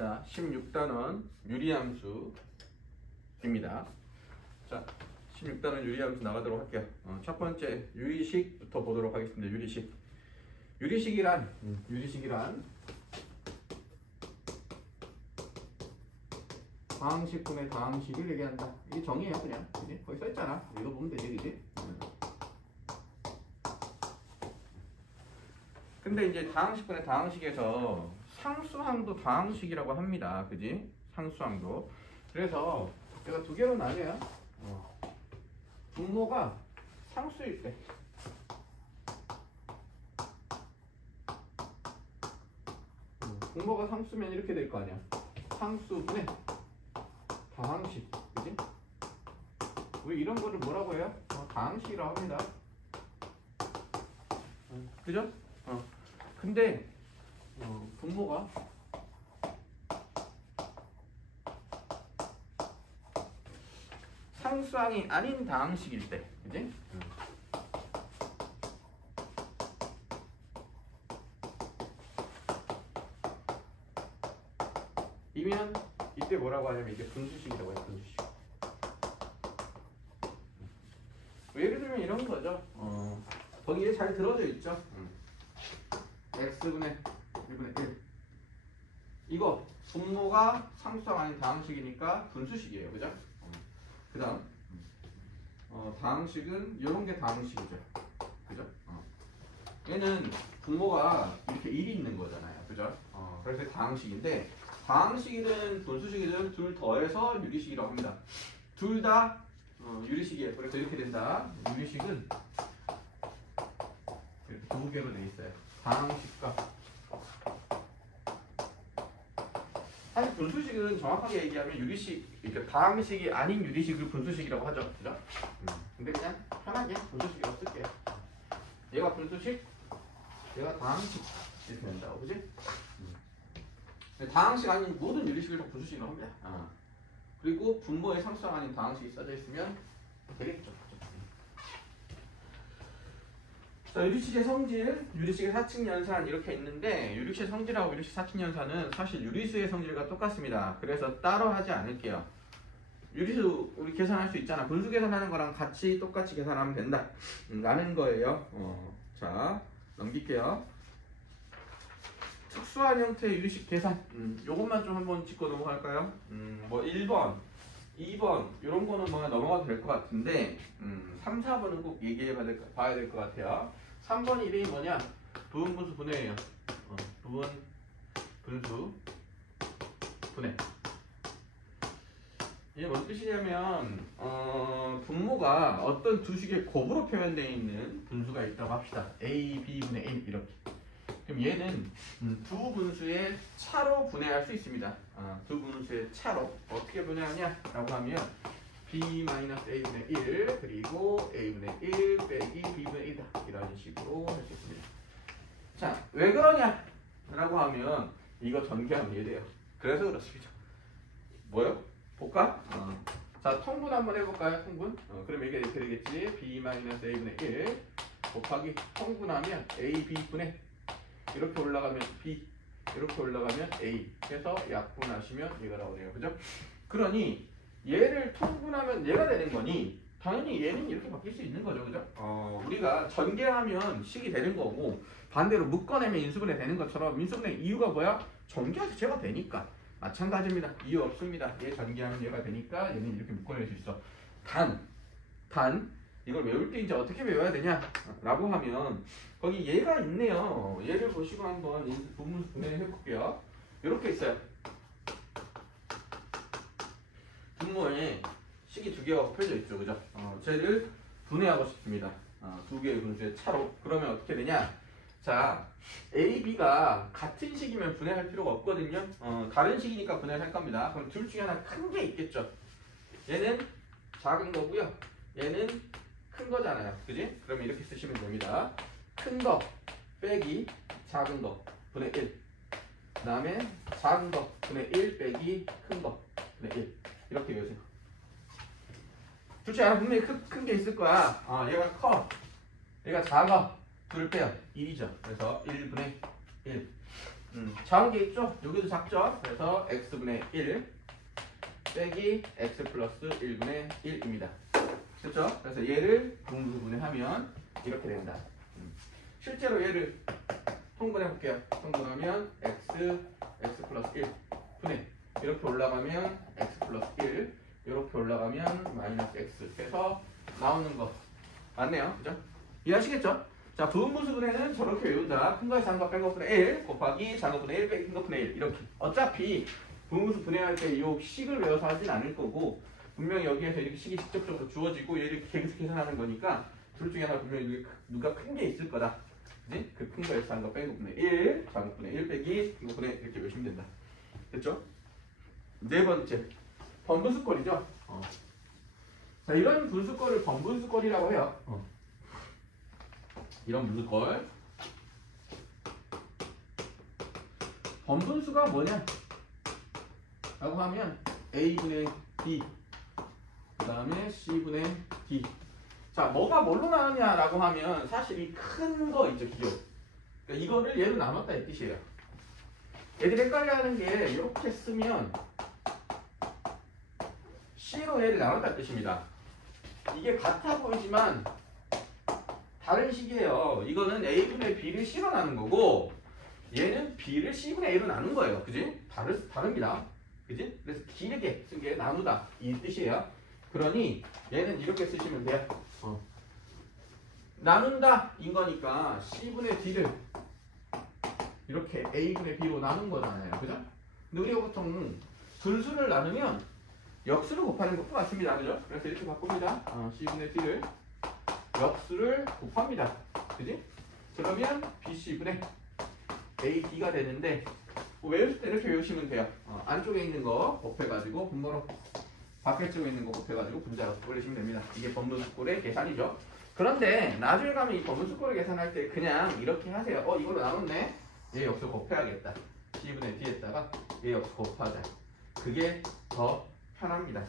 자, 16단원 유리함수입니다. 자, 16단원 유리함수 나가도록 할게요. 첫 번째 유리식부터 보도록 하겠습니다. 유리식이란 다항식분의 다항식을 얘기한다. 이게 정의예요, 그냥. 그지? 거기 써있잖아. 이거 보면 되지, 그지? 근데 이제 다항식분의 다항식에서 상수항도 다항식이라고 합니다. 그지? 상수항도. 그래서 제가 두 개로 나뉘어요. 분모가 상수일 때. 분모가 상수면 이렇게 될 거 아니야. 상수분의 다항식. 그지? 우리 이런 거를 뭐라고 해요? 다항식이라고 합니다. 그죠? 근데 분모가 상수항이 아닌 다항식일 때, 그지? 이면 이때 뭐라고 하냐면 이게 분수식이라고 해요. 분수식. 예를 들면 이런 거죠. 거기에 잘 들어져 있죠. x분의 1분의 1. 이거 분모가 상수항 아닌 다항식이니까 분수식이에요. 그죠? 그 다음 다항식은 이런 게 다항식이죠. 그죠? 얘는 분모가 이렇게 1이 있는 거잖아요. 그죠? 그래서 다항식인데 다항식이든 분수식이든 둘 더해서 유리식이라고 합니다. 둘 다 유리식이에요. 그래서 이렇게 된다. 유리식은 이렇게 두 개로 돼 있어요. 다항식과 사실 분수식은 정확하게 얘기하면 유리식, 그러니까 다항식이 아닌 유리식을 분수식이라고 하죠. 그죠? 근데 그냥 편하게 분수식이라고 쓸게요. 얘가 분수식, 얘가 다항식 이렇게 된다고. 그지? 다항식 아닌 모든 유리식을 다 분수식이라고 합니다. 그리고 분모의 상수항 아닌 다항식이 써져 있으면 되겠죠. 자, 유리식의 성질, 유리식의 사칙연산 이렇게 있는데 유리식의 성질하고 유리식 사칙연산은 사실 유리수의 성질과 똑같습니다. 그래서 따로 하지 않을게요. 유리수 우리 계산할 수 있잖아. 분수 계산하는 거랑 같이 똑같이 계산하면 된다 라는 거예요. 자, 넘길게요. 특수한 형태의 유리식 계산, 요것만 좀 한번 짚고 넘어갈까요? 뭐 1번, 2번 이런 거는 뭐 넘어가도 될 것 같은데 3, 4번은 꼭 얘기해 봐야 될 것 같아요. 3번 이름이 뭐냐? 부분, 분수, 분해예요. 부분, 분수, 분해. 이게 뭔 뜻이냐면 분모가 어떤 두 식의 곱으로 표현되어 있는 분수가 있다고 합시다. a, b분의 1 이렇게. 그럼 얘는 두 분수의 차로 분해할 수 있습니다. 두 분수의 차로 어떻게 분해하냐 라고 하면 b-a분의 1 그리고 a분의 1 빼기 b분의 1이다 이런 식으로 할 수 있습니다. 자, 왜 그러냐 라고 하면 이거 전개하면 이해돼요. 그래서 그렇습니다. 뭐요? 볼까? 자, 통분 한번 해볼까요? 통분? 그럼 이게 이렇게 되겠지. b-a분의 1 곱하기 통분하면 ab분의 이렇게 올라가면 B, 이렇게 올라가면 A 해서 약분하시면 얘가 나오네요. 그죠? 그러니 얘를 통분하면 얘가 되는 거니 당연히 얘는 이렇게 바뀔 수 있는 거죠. 그죠? 우리가 전개하면 식이 되는 거고 반대로 묶어내면 인수분해 되는 것처럼 인수분해 이유가 뭐야? 전개 자체가 되니까 마찬가지입니다. 이유 없습니다. 얘 전개하면 얘가 되니까 얘는 이렇게 묶어낼 수 있어. 단 이걸 외울 때 이제 어떻게 외워야 되냐 라고 하면 거기 얘가 있네요. 얘를 보시고 한번 부분 분해해 볼게요. 이렇게 있어요. 분모에 식이 두 개가 펴져 있죠. 그죠? 쟤를 분해하고 싶습니다. 두 개의 분수의 차로. 그러면 어떻게 되냐? 자, A, B가 같은 식이면 분해할 필요가 없거든요. 다른 식이니까 분해를 할 겁니다. 그럼 둘 중에 하나 큰 게 있겠죠. 얘는 작은 거고요. 얘는 큰 거잖아요. 그지? 그러면 이렇게 쓰시면 됩니다. 큰 거 빼기 작은 거 분의 1. 그 다음에 작은 거 분의 1 빼기 큰 거 분의 1. 이렇게 외우세요. 둘 중에 하나 분명히 큰 게 있을 거야. 얘가 커. 얘가 작아. 둘을 빼요. 1이죠. 그래서 1분의 1. 작은 게 있죠? 여기도 작죠? 그래서 x분의 1 빼기 x 플러스 1분의 1입니다. 그렇죠? 그래서 얘를 분분해하면 이렇게 된다. 실제로 얘를 통분해 볼게요. 통분하면 x 플러스 1 분의 이렇게 올라가면 x 플러스 1 이렇게 올라가면 마이너스 x 해서 나오는 거 맞네요. 그죠? 이해하시겠죠? 자, 부분분수분해는 저렇게 외운다. 큰 거에 작은 거 뺀 것분의 1 곱하기 작은 것분의 1 빼기 큰 것분의 1 이렇게. 어차피 부분분수 분해할 때 이 식을 외워서 하진 않을 거고 분명히 여기에서 이렇게 식이 직접적으로 주어지고 얘를 계속 계산하는 거니까 둘 중에 하나 분명히 누가 큰 게 있을 거다. 그지? 그 큰 거에서 작은 거 뺀 것분의 1 작은 것분의 1 빼기 큰 것분의 이렇게 외우시면 된다. 됐죠? 네 번째 번분수꼴이죠. 자, 이런 분수꼴을 번분수꼴이라고 해요. 이런 분수꼴. 번분수가 뭐냐? 라고 하면 A분의 B 그 다음에 C분의 D. 자, 뭐가 뭘로 나누냐라고 하면 사실 이 큰 거 있죠, 기억. 그러니까 이거를 얘로 나눴다 이 뜻이에요. 애들이 헷갈려하는 게 이렇게 쓰면 C로 얘를 나눴다 뜻입니다. 이게 같아 보이지만 다른 식이에요. 이거는 A분의 B를 C로 나눈 거고 얘는 B를 C분의 A로 나눈 거예요. 그지? 다릅니다. 그지? 그래서 길게 쓴 게 나누다 이 뜻이에요. 그러니 얘는 이렇게 쓰시면 돼요. 나눈다 인 거니까 C분의 D를 이렇게 A분의 B로 나눈 거잖아요. 그죠? 근데 우리가 보통 분수를 나누면 역수를 곱하는 것도 맞습니다. 그죠? 그래서 이렇게 바꿉니다. C분의 D를 역수를 곱합니다. 그지? 그러면 BC분의 AD가 되는데 외울 때 이렇게 외우시면 돼요. 안쪽에 있는 거 곱해가지고 분모로 바깥쪽에 있는 거 곱해가지고 분자로 올리시면 됩니다. 이게 번분수꼴의 계산이죠. 그런데 나중에 가면 이 번분수꼴을 계산할 때 그냥 이렇게 하세요. 이걸로 나눴네. 얘 역수 곱해야겠다. C분의 D에다가 얘 역수 곱하자. 그게 더 편합니다.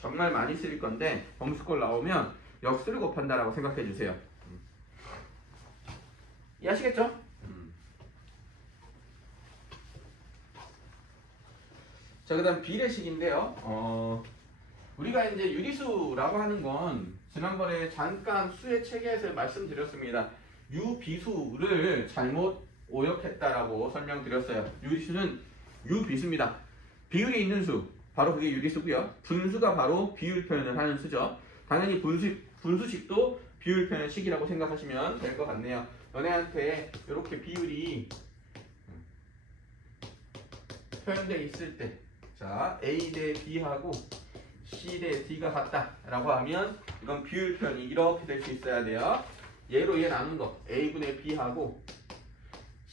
정말 많이 쓰일 건데 번분수꼴 나오면 역수를 곱한다라고 생각해 주세요. 이해하시겠죠? 자, 그 다음 비례식인데요. 우리가 이제 유리수라고 하는 건 지난번에 잠깐 수의 체계에서 말씀드렸습니다. 유비수를 잘못 오역했다라고 설명드렸어요. 유리수는 유비수입니다. 비율이 있는 수, 바로 그게 유리수고요. 분수가 바로 비율 표현을 하는 수죠. 당연히 분수식도 비율 표현식이라고 생각하시면 될 것 같네요. 너네한테 이렇게 비율이 표현되어 있을 때, 자, A 대 B하고 C 대 D가 같다라고 하면 이건 비율 표현이 이렇게 될 수 있어야 돼요. 얘로 얘 나눈 거 A분의 B하고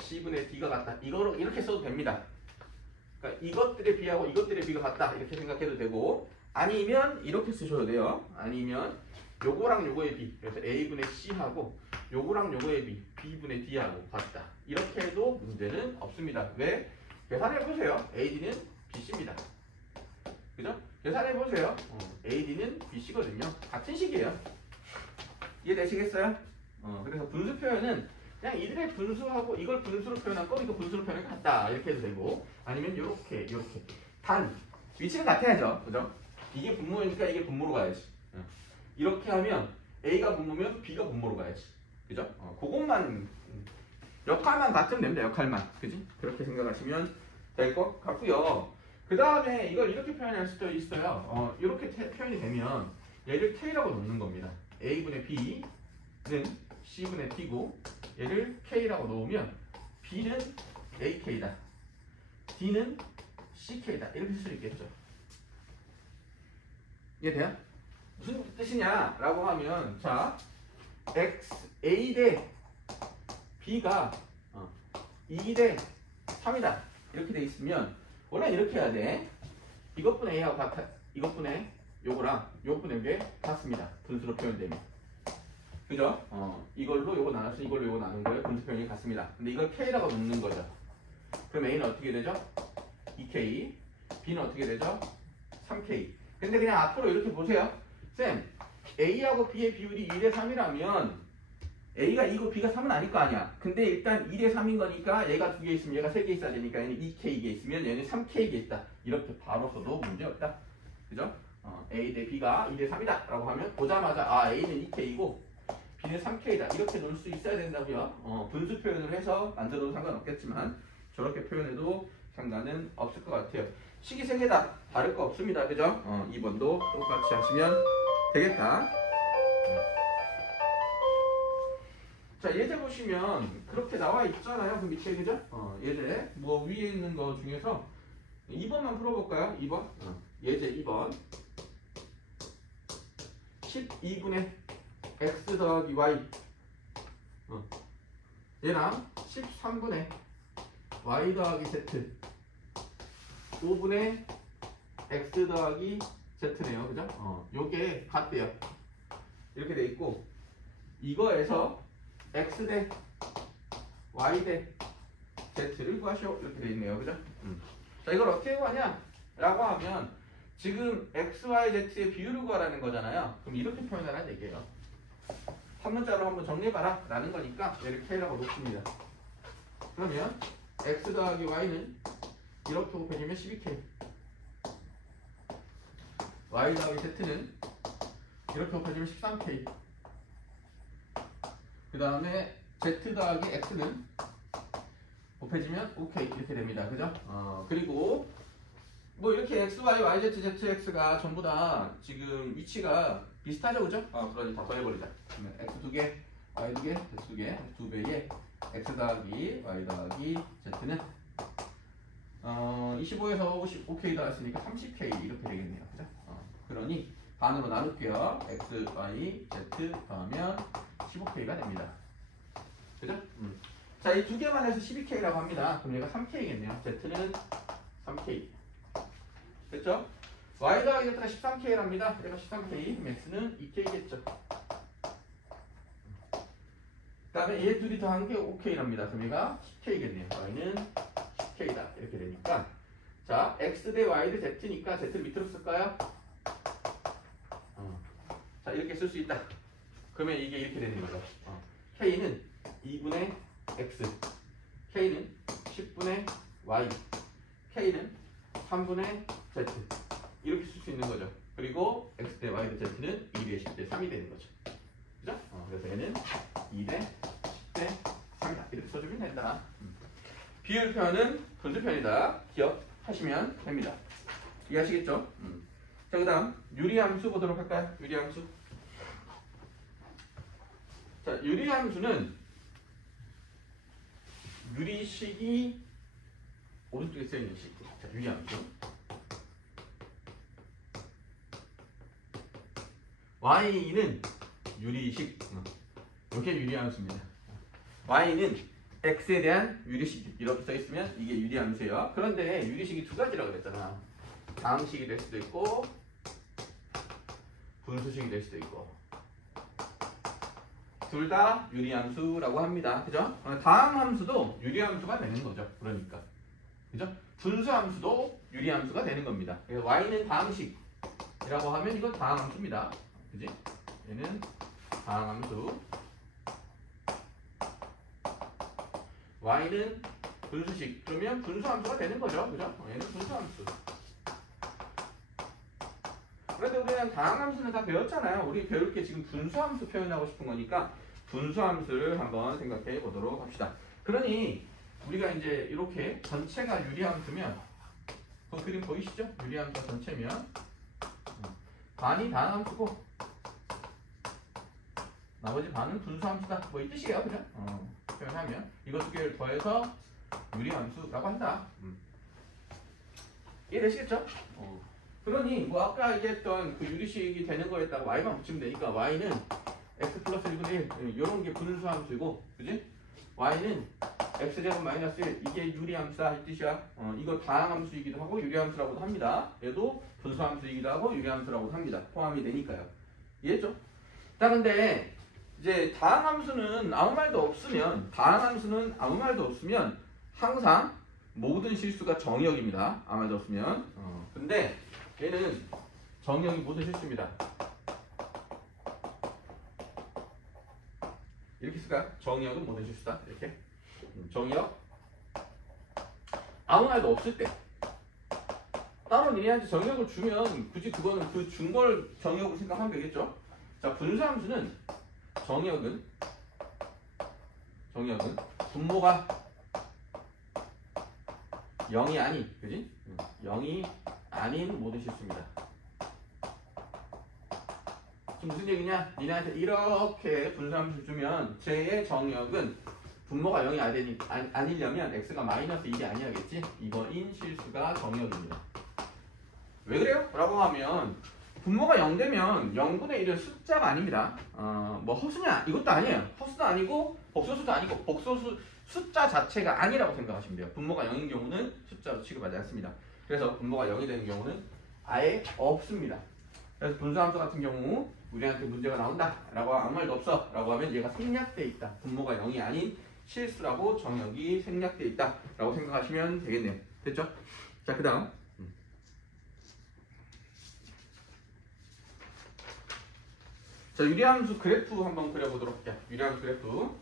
C분의 D가 같다. 이거로 이렇게 써도 됩니다. 그러니까 이것들의 B하고 이것들의 B가 같다 이렇게 생각해도 되고, 아니면 이렇게 쓰셔도 돼요. 아니면 요거랑 요거의 B, 그래서 A분의 C하고 요거랑 요거의 B, B분의 D하고 같다. 이렇게 해도 문제는 없습니다. 왜? 계산해보세요. AD는 BC입니다. 그죠? 계산해보세요. AD는 BC거든요. 같은 식이에요. 이해되시겠어요? 그래서 분수 표현은 그냥 이들의 분수하고 이걸 분수로 표현한 거, 이거 분수로 표현한 거 같다. 이렇게 해도 되고, 아니면 요렇게. 단, 위치는 같아야죠. 그죠? 이게 분모니까 이게 분모로 가야지. 이렇게 하면 A가 분모면 B가 분모로 가야지. 그죠? 그것만, 역할만 같으면 됩니다. 역할만. 그지? 그렇게 생각하시면 될 것 같고요. 그 다음에 이걸 이렇게 표현할 수도 있어요. 이렇게 표현이 되면 얘를 K라고 놓는 겁니다. A분의 B는 C분의 D고 얘를 K라고 놓으면 B는 AK다. D는 CK다. 이렇게 쓸 수 있겠죠. 이해돼요? 무슨 뜻이냐라고 하면, 자, A 대 B가 2 대 3이다. 이렇게 돼 있으면 원래 이렇게 해야 돼. 이것분의 A하고 같아. 이것분의 요거랑 요것분의 게 같습니다. 분수로 표현되면. 그죠? 이걸로 요거 나눠서 이걸로 요거 나눈 거예요. 분수 표현이 같습니다. 근데 이걸 K라고 놓는 거죠. 그럼 A는 어떻게 되죠? 2K. B는 어떻게 되죠? 3K. 근데 그냥 앞으로 이렇게 보세요. 쌤, A하고 B의 비율이 2대 3이라면 A가 2고 B가 3은 아닐 거 아니야. 근데 일단 1에 3인 거니까 얘가 2개 있으면 얘가 3개 있어야 되니까 얘는 2K개 있으면 얘는 3K개 있다. 이렇게 바로 써도 문제없다. 그죠? A 대 B가 2대 3이다 라고 하면 보자마자 아 A는 2K이고 B는 3K다 이렇게 놓을 수 있어야 된다고요. 분수 표현을 해서 만들어도 상관없겠지만 저렇게 표현해도 상관은 없을 것 같아요. 식이 3개다 다를 거 없습니다. 그죠? 2번도 똑같이 하시면 되겠다. 자, 예제 보시면 그렇게 나와 있잖아요. 그 밑에 그죠? 예제 뭐 위에 있는 거 중에서 2번만 풀어볼까요? 2번 예제 2번 12분의 x 더하기 y 얘랑 13분의 y 더하기 z 5분의 x 더하기 z네요. 그죠? 요게 같대요. 이렇게 돼 있고 이거에서 x 대 y 대 z를 구하시오. 이렇게 돼 있네요. 그죠? 자, 이걸 어떻게 구하냐? 라고 하면 지금 x, y, z의 비율을 구하라는 거잖아요. 그럼 이렇게 표현하라는 얘기예요. 한 문자로 한번 정리해봐라 라는 거니까 이렇게 해라고 놓습니다. 그러면 x 더하기 y는 이렇게 곱해지면 12k y 더하기 z는 이렇게 곱해지면 13k 그 다음에 z 더하기 x는 곱해지면 5k 이렇게 됩니다. 그죠? 그리고 뭐 이렇게 x, y, y, z, z, x가 전부 다 지금 위치가 비슷하죠, 그죠? 그러니 다 더해버리자. 그러면 x 2개, y 2개, z 2개, 2배의 x 더하기 y 더하기 z는 25에서 55k 더했으니까 30k 이렇게 되겠네요, 그죠? 그러니 반으로 나눌게요. x, y, z 더하면 15k가 됩니다. 그죠? 자, 이 두 개만 해서 12k라고 합니다. 그럼 얘가 3k겠네요. z는 3k. 됐죠? y 더하기 z가 13k랍니다. 얘가 13k, x는 2k겠죠. 그 다음에 얘 둘이 더한 게 5k랍니다. 그럼 얘가 10k겠네요. y는 10k다. 이렇게 되니까 자, x 대 y 대 z니까 z를 밑으로 쓸까요? 자, 이렇게 쓸 수 있다. 그러면 이게 이렇게 되는 거죠. k는 2분의 x, k는 10분의 y, k는 3분의 z 이렇게 쓸 수 있는 거죠. 그리고 x 대 y 대 z는 2대 10대 3이 되는 거죠. 그죠? 그래서 얘는 2대 10대 3이다. 이렇게 써주면 된다. 비율 표현은 분수 표현이다. 기억하시면 됩니다. 이해하시겠죠? 자, 그 다음 유리함수 보도록 할까요? 유리함수. 자, 유리함수는 유리식이 오른쪽에 쓰여있는 식. 자, 유리함수. y는 유리식. 이게 유리함수입니다. y는 x에 대한 유리식. 이렇게 써있으면 이게 유리함수예요. 그런데 유리식이 두 가지라고 그랬잖아. 다항식이 될 수도 있고 분수식이 될 수도 있고 둘 다 유리함수라고 합니다. 그죠? 다항함수도 유리함수가 되는 거죠. 그러니까 그죠? 분수함수도 유리함수가 되는 겁니다. 그래서 y는 다항식이라고 하면 이건 다항함수입니다. 그지? 얘는 다항함수. y는 분수식. 그러면 분수함수가 되는 거죠. 그죠? 얘는 분수함수. 그런데 우리는 다항함수는 다 배웠잖아요. 우리 배울 게 지금 분수함수 표현하고 싶은 거니까 분수함수를 한번 생각해 보도록 합시다. 그러니 우리가 이제 이렇게 전체가 유리함수면 그 그림 보이시죠? 유리함수가 전체면 반이 다항함수고 나머지 반은 분수함수다. 뭐 이 뜻이에요. 그죠? 표현하면 이것 두 개를 더해서 유리함수라고 한다. 이해되시겠죠? 그러니 뭐 아까 얘기했던 그 유리식이 되는 거에다가 y만 붙이면 되니까 y는 x 플러스 1분의 1 이런 게 분수함수고, 그지? y는 x제곱 마이너스 1 이게 유리함수다 이 뜻이야. 이거 다항함수이기도 하고 유리함수라고도 합니다. 얘도 분수함수이기도 하고 유리함수라고도 합니다. 포함이 되니까요. 이해했죠? 자, 근데 이제 다항함수는 아무 말도 없으면 항상 모든 실수가 정의역입니다. 아무 말도 없으면. 근데 얘는 정의역이 모든 실수입니다. 이렇게 쓸까요? 정의역은 모든 실수다. 이렇게. 정의역 아무 말도 없을 때 따로 얘한테 정의역을 주면 굳이 그거는 그 준 걸 정의역으로 생각하면 되겠죠? 자, 분수함수는 정의역은 분모가 0이 아닌, 그지? 0이 아닌 모든 실수입니다. 지금 무슨 얘기냐? 니네한테 이렇게 분수함수 주면 쟤의 정의역은 분모가 0이 아니려면 x가 마이너스 1이 아니야겠지? 이거인 실수가 정의역입니다. 왜 그래요? 라고 하면 분모가 0 되면 0분의 1은 숫자가 아닙니다. 뭐 허수냐? 이것도 아니에요. 허수도 아니고 복소수도 아니고 복소수 숫자 자체가 아니라고 생각하시면 돼요. 분모가 0인 경우는 숫자로 취급하지 않습니다. 그래서 분모가 0이 되는 경우는 아예 없습니다. 그래서 분수함수 같은 경우 우리한테 문제가 나온다 라고 아무 말도 없어 라고 하면 얘가 생략돼 있다. 분모가 0이 아닌 실수라고 정의역이 생략돼 있다 라고 생각하시면 되겠네요. 됐죠? 자, 그 다음 자, 유리함수 그래프 한번 그려보도록 할게요. 유리함수 그래프.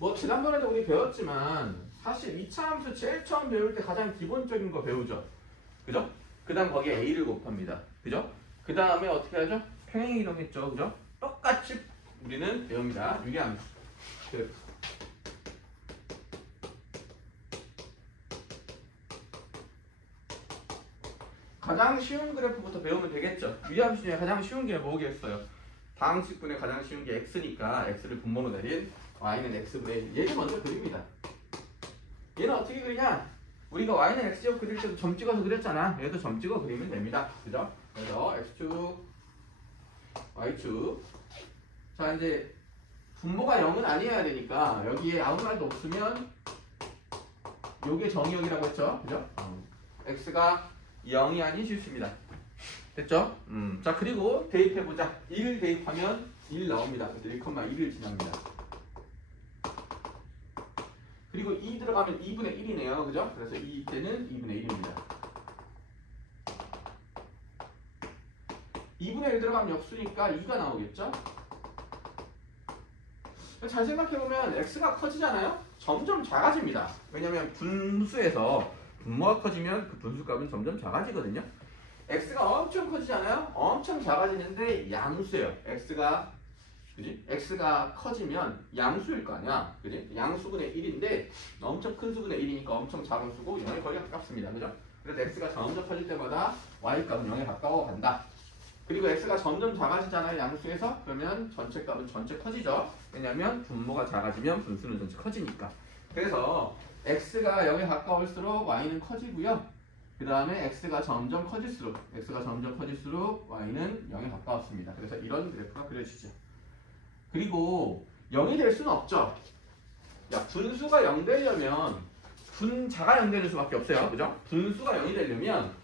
뭐 지난번에도 우리 배웠지만 사실 2차 함수 제일 처음 배울 때 가장 기본적인 거 배우죠. 그죠? 그 다음 거기에 a를 곱합니다. 그죠? 그 다음에 어떻게 하죠? 평행 이동했죠. 그죠? 똑같이 우리는 배웁니다. 유리함수 그래프. 가장 쉬운 그래프부터 배우면 되겠죠. 유리함수 중에 가장 쉬운 게 뭐겠어요? 다항식분의 가장 쉬운 게 x니까 x를 분모로 내린 y는 x분의 1. 얘를 먼저 그립니다. 얘는 어떻게 그리냐? 우리가 y는 x제곱 그릴 때도 점 찍어서 그렸잖아. 얘도 점 찍어 그리면 됩니다. 그죠? 그래서 x축, y축. 자, 이제 분모가 0은 아니어야 되니까 여기에 아무 말도 없으면 요게 정의역이라고 했죠. 그죠? x가 0이 아닌 실수입니다. 됐죠? 자, 그리고 대입해보자. 1을 대입하면 1 나옵니다. 그래서 1,1을 지납니다. 그리고 2 들어가면 2분의 1이네요. 그죠? 그래서 2 때는 2분의 1입니다. 2분의 1 들어가면 역수니까 2가 나오겠죠? 잘 생각해보면 x가 커지잖아요? 점점 작아집니다. 왜냐면 분수에서 분모가 커지면 그 분수값은 점점 작아지거든요. x가 엄청 커지잖아요? 엄청 작아지는데 양수예요. x가 커지면 양수일 거 아니야. 그지? 양수분의 1인데 엄청 큰 수분의 1이니까 엄청 작은 수고 0에 거의 가깝습니다. 그죠? 그래서 x가 점점 커질 때마다 y값은 0에 가까워 간다. 그리고 x가 점점 작아지잖아요. 양수에서. 그러면 전체 값은 전체 커지죠. 왜냐면 분모가 작아지면 분수는 전체 커지니까. 그래서 x가 0에 가까울수록 y는 커지고요. 그 다음에 x가 점점 커질수록 y는 0에 가까웠습니다. 그래서 이런 그래프가 그려지죠. 그리고 0이 될 수는 없죠. 야, 분수가 0 되려면 분자가 0 되는 수밖에 없어요. 그죠? 분수가 0이 되려면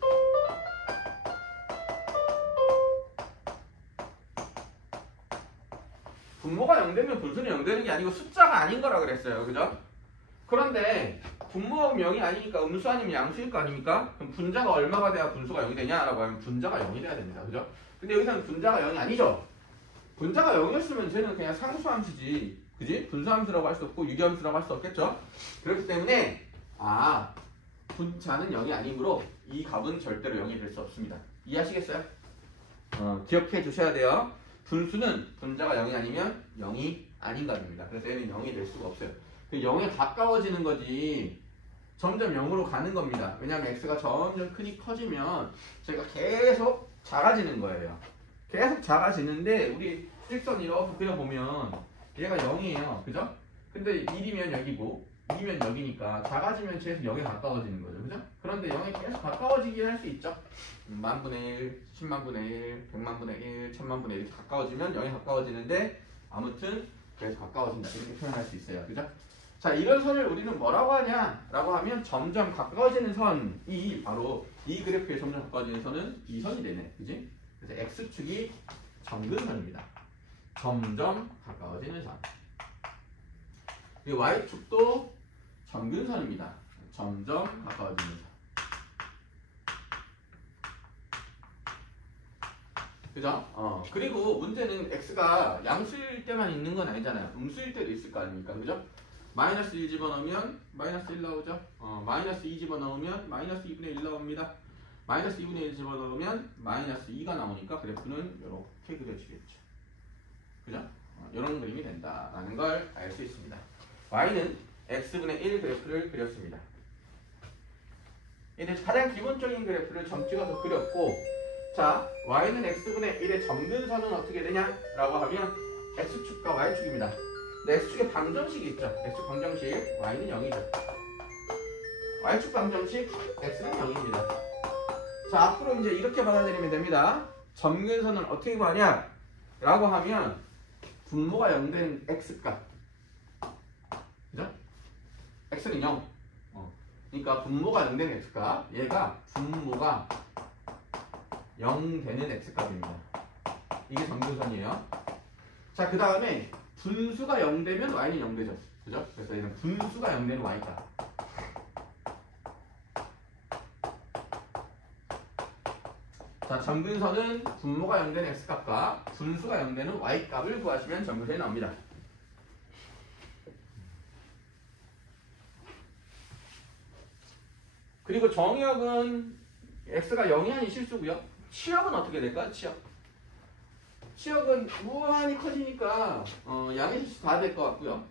분모가 0 되면 분수는 0 되는 게 아니고 숫자가 아닌 거라 그랬어요. 그죠? 그런데 분모가 0이 아니니까 음수 아니면 양수일 거 아닙니까? 그럼 분자가 얼마가 돼야 분수가 0이 되냐라고 하면 분자가 0이 돼야 됩니다. 그죠? 근데 여기서는 분자가 0이 아니죠? 분자가 0이었으면 쟤는 그냥 상수함수지. 그지? 분수함수라고 할 수 없고 유기함수라고 할 수 없겠죠? 그렇기 때문에 분자는 0이 아니므로 이 값은 절대로 0이 될 수 없습니다. 이해하시겠어요? 기억해 주셔야 돼요. 분수는 분자가 0이 아니면 0이 아닌 값입니다. 그래서 얘는 0이 될 수가 없어요. 0에 가까워지는 거지 점점 0으로 가는 겁니다. 왜냐하면 x가 점점 크니 커지면 저희가 계속 작아지는 거예요. 계속 작아지는데 우리 직선 이렇게 그려보면 얘가 0이에요. 그죠? 근데 1이면 여기고 2면 여기니까 작아지면 계속 0에 가까워지는 거죠. 그죠? 그런데 0에 계속 가까워지긴 할 수 있죠. 만분의 1, 10만분의 1, 100만분의 1, 1000만분의 1 이렇게 가까워지면 0에 가까워지는데 아무튼 그래서 가까워진다. 이렇게 표현할 수 있어요. 그죠? 자, 이런 선을 우리는 뭐라고 하냐? 라고 하면 점점 가까워지는 선이 바로 이 그래프에 점점 가까워지는 선은 이 선이 되네. 그지? 그래서 x축이 점근선입니다. 점점 가까워지는 선. 그리고 y축도 점근선입니다. 점점 가까워지는 선. 그죠? 그리고 문제는 x가 양수일 때만 있는 건 아니잖아요. 음수일 때도 있을 거 아닙니까? 그죠? 마이너스 1 집어넣으면 마이너스 1 나오죠? 마이너스 2 집어넣으면 마이너스 2분의 1 나옵니다. 마이너스 2분의 1 집어넣으면 마이너스 2가 나오니까 그래프는 이렇게 그려지겠죠. 그죠? 이런 그림이 된다라는 걸 알 수 있습니다. y는 x분의 1 그래프를 그렸습니다. 이제 가장 기본적인 그래프를 점 찍어서 그렸고, 자, y는 x분의 1의 점근선은 어떻게 되냐라고 하면 x축과 y축입니다. x축에 방정식이 있죠. x축 방정식 y는 0이죠. y축 방정식 x는 0입니다. 자, 앞으로 이제 이렇게 받아들이면 됩니다. 점근선을 어떻게 구하냐 라고 하면 분모가 0된 x값, 그죠? x는 0. 그러니까 분모가 0된 x값, 얘가 분모가 0 되는 x값입니다. 이게 점근선이에요. 자, 그 다음에 분수가 0 되면 y는 0 되죠. 그죠? 그래서 얘는 분수가 0 되는 y값. 자, 점근선은 분모가 0 되는 x값과 분수가 0 되는 y값을 구하시면 점근선이 나옵니다. 그리고 정의역은 x가 0이 아닌 실수고요. 치역은 어떻게 될까요? 치역은 무한히 커지니까 양의 실수 다 될 것 같고요.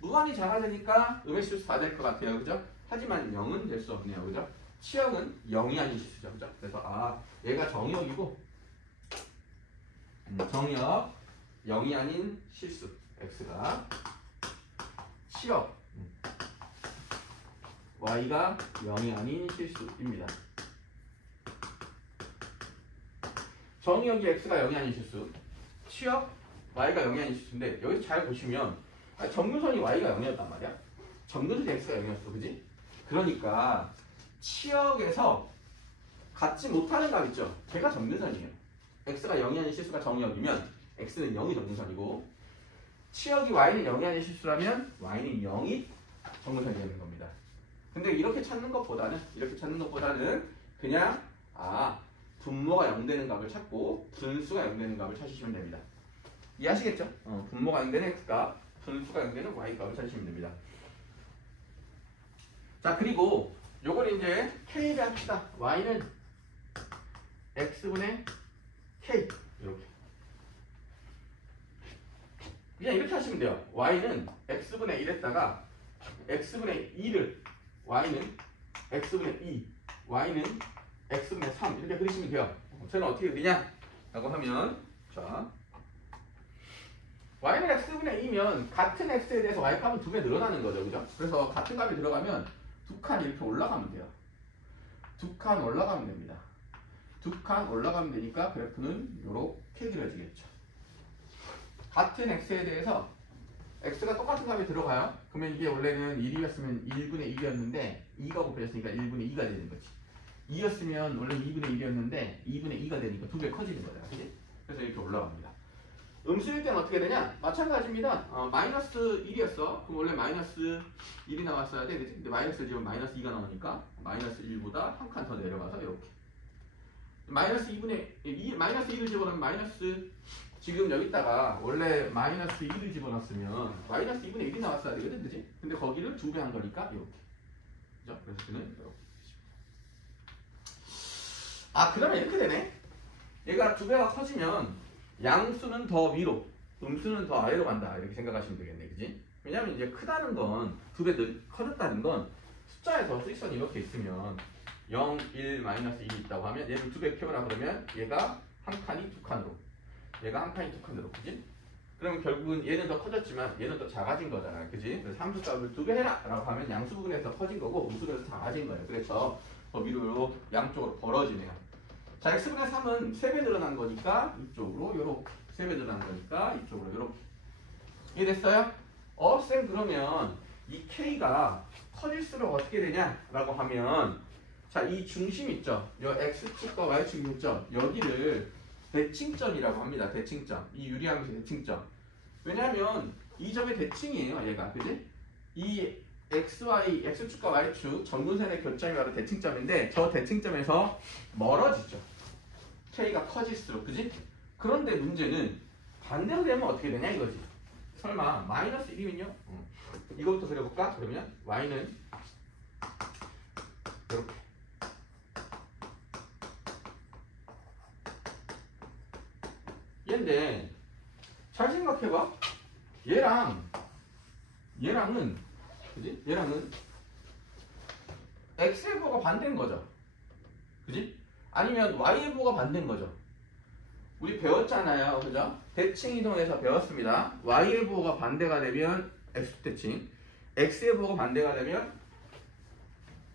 무한히 작아지니까 음의 실수 다 될 것 같아요. 그죠? 하지만 0은 될 수 없네요. 그죠? 치역은 0이 아닌 실수죠. 그죠? 그래서 얘가 정의역이고, 정의역 0이 아닌 실수 x가 치역 y가 0이 아닌 실수입니다. 정의역이 x가 0이 아닌 실수, 치역 y가 0이 아닌 실수인데, 여기서 잘 보시면 점근선이 y가 0이었단 말이야. 점근선이 x가 0이었어. 그지? 그러니까 치역에서 갖지 못하는 값 있죠? 걔가 점근선이에요. x가 0이 아닌 실수가 정의역이면 x는 0이 점근선이고, 치역이 y는 0이 아닌 실수라면 y는 0이 점근선이 되는 겁니다. 근데 이렇게 찾는 것보다는 그냥 분모가 0 되는 값을 찾고 분수가 0 되는 값을 찾으시면 됩니다. 이해하시겠죠? 분모가 0 되는 x값, 분수가 0 되는 y값을 찾으시면 됩니다. 자, 그리고 요걸 이제 k를 합시다. y는 x분의 k, 이렇게. 그냥 이렇게 하시면 돼요. y는 x분의 1에다가 x분의 2를, y는 x분의 2, y는 x분의 3 이렇게 그리시면 돼요. 저는 어떻게 그리냐 라고 하면, 자, y는 x분의 2면 같은 x에 대해서 y값은 2배 늘어나는 거죠. 그죠? 그래서 같은 값이 들어가면 2칸 이렇게 올라가면 돼요. 2칸 올라가면 됩니다. 2칸 올라가면 되니까 그래프는 이렇게 그려지겠죠. 같은 x에 대해서 x가 똑같은 값이 들어가요. 그러면 이게 원래는 1이었으면 1분의 1이었는데 2가 곱해졌으니까 1분의 2가 되는 거지. 2였으면 원래 2분의 1이었는데 2분의 2가 되니까 2배 커지는 거잖아. 그치? 그래서 이렇게 올라갑니다. 음수일 때는 어떻게 되냐? 마찬가지입니다. 마이너스 1이었어. 그럼 원래 마이너스 1이 나왔어야 돼. 그치? 근데 마이너스 1이면 마이너스 2가 나오니까 마이너스 1보다 한 칸 더 내려가서 이렇게. 마이너스 2분의 마이너스 1을 집어넣으면 마이너스, 지금 여기다가 원래 마이너스 1을 집어넣었으면 마이너스 2분의 1이 나왔어야 되거든, 그지? 근데 거기를 2배 한 거니까 이렇게. 그죠? 그래서 그는 이렇게. 그러면 이렇게 되네. 얘가 2배가 커지면 양수는 더 위로, 음수는 더 아래로 간다. 이렇게 생각하시면 되겠네, 그지? 왜냐면 이제 크다는 건, 2배 커졌다는 건 숫자에서 수직선이 이렇게 있으면 0, 1, 마이너스 1이 있다고 하면 얘를 2배 키워라 그러면 얘가 한 칸이 2칸으로, 얘가 한 칸이 2칸으로, 그지? 그러면 결국은 얘는 더 커졌지만 얘는 더 작아진 거잖아, 그지? 그래서 함수값을 2배 해라 라고 하면 양수 부분에서 커진 거고 음수 부분에서 작아진 거예요. 그래서 더 위로 양쪽으로 벌어지네요. 자, x분의 3은 3배 늘어난 거니까 이쪽으로 요렇게, 3배 늘어난 거니까 이쪽으로 요렇게. 이해됐어요? 쌤, 그러면 이 k가 커질수록 어떻게 되냐 라고 하면, 자, 이 중심 있죠? 요 x축과 y축 있죠? 여기를 대칭점이라고 합니다. 대칭점. 이 유리함수 대칭점. 왜냐하면 이 점의 대칭이에요, 얘가. 그지? 이 x축과 y축 점근선의 교점이 바로 대칭점인데 저 대칭점에서 멀어지죠. k가 커질수록, 그지? 그런데 문제는 반대로 되면 어떻게 되냐 이거지. 설마 마이너스 1이면요? 이거부터 그려볼까? 그러면 y는 이렇게 얘인데 잘 생각해봐. 얘랑은 그지? 얘랑은 x의 부호가 반대인 거죠. 그지? 아니면 y의 부호가 반대인 거죠. 우리 배웠잖아요. 그죠? 대칭 이동에서 배웠습니다. y의 부호가 반대가 되면 x축 대칭, x의 부호가 반대가 되면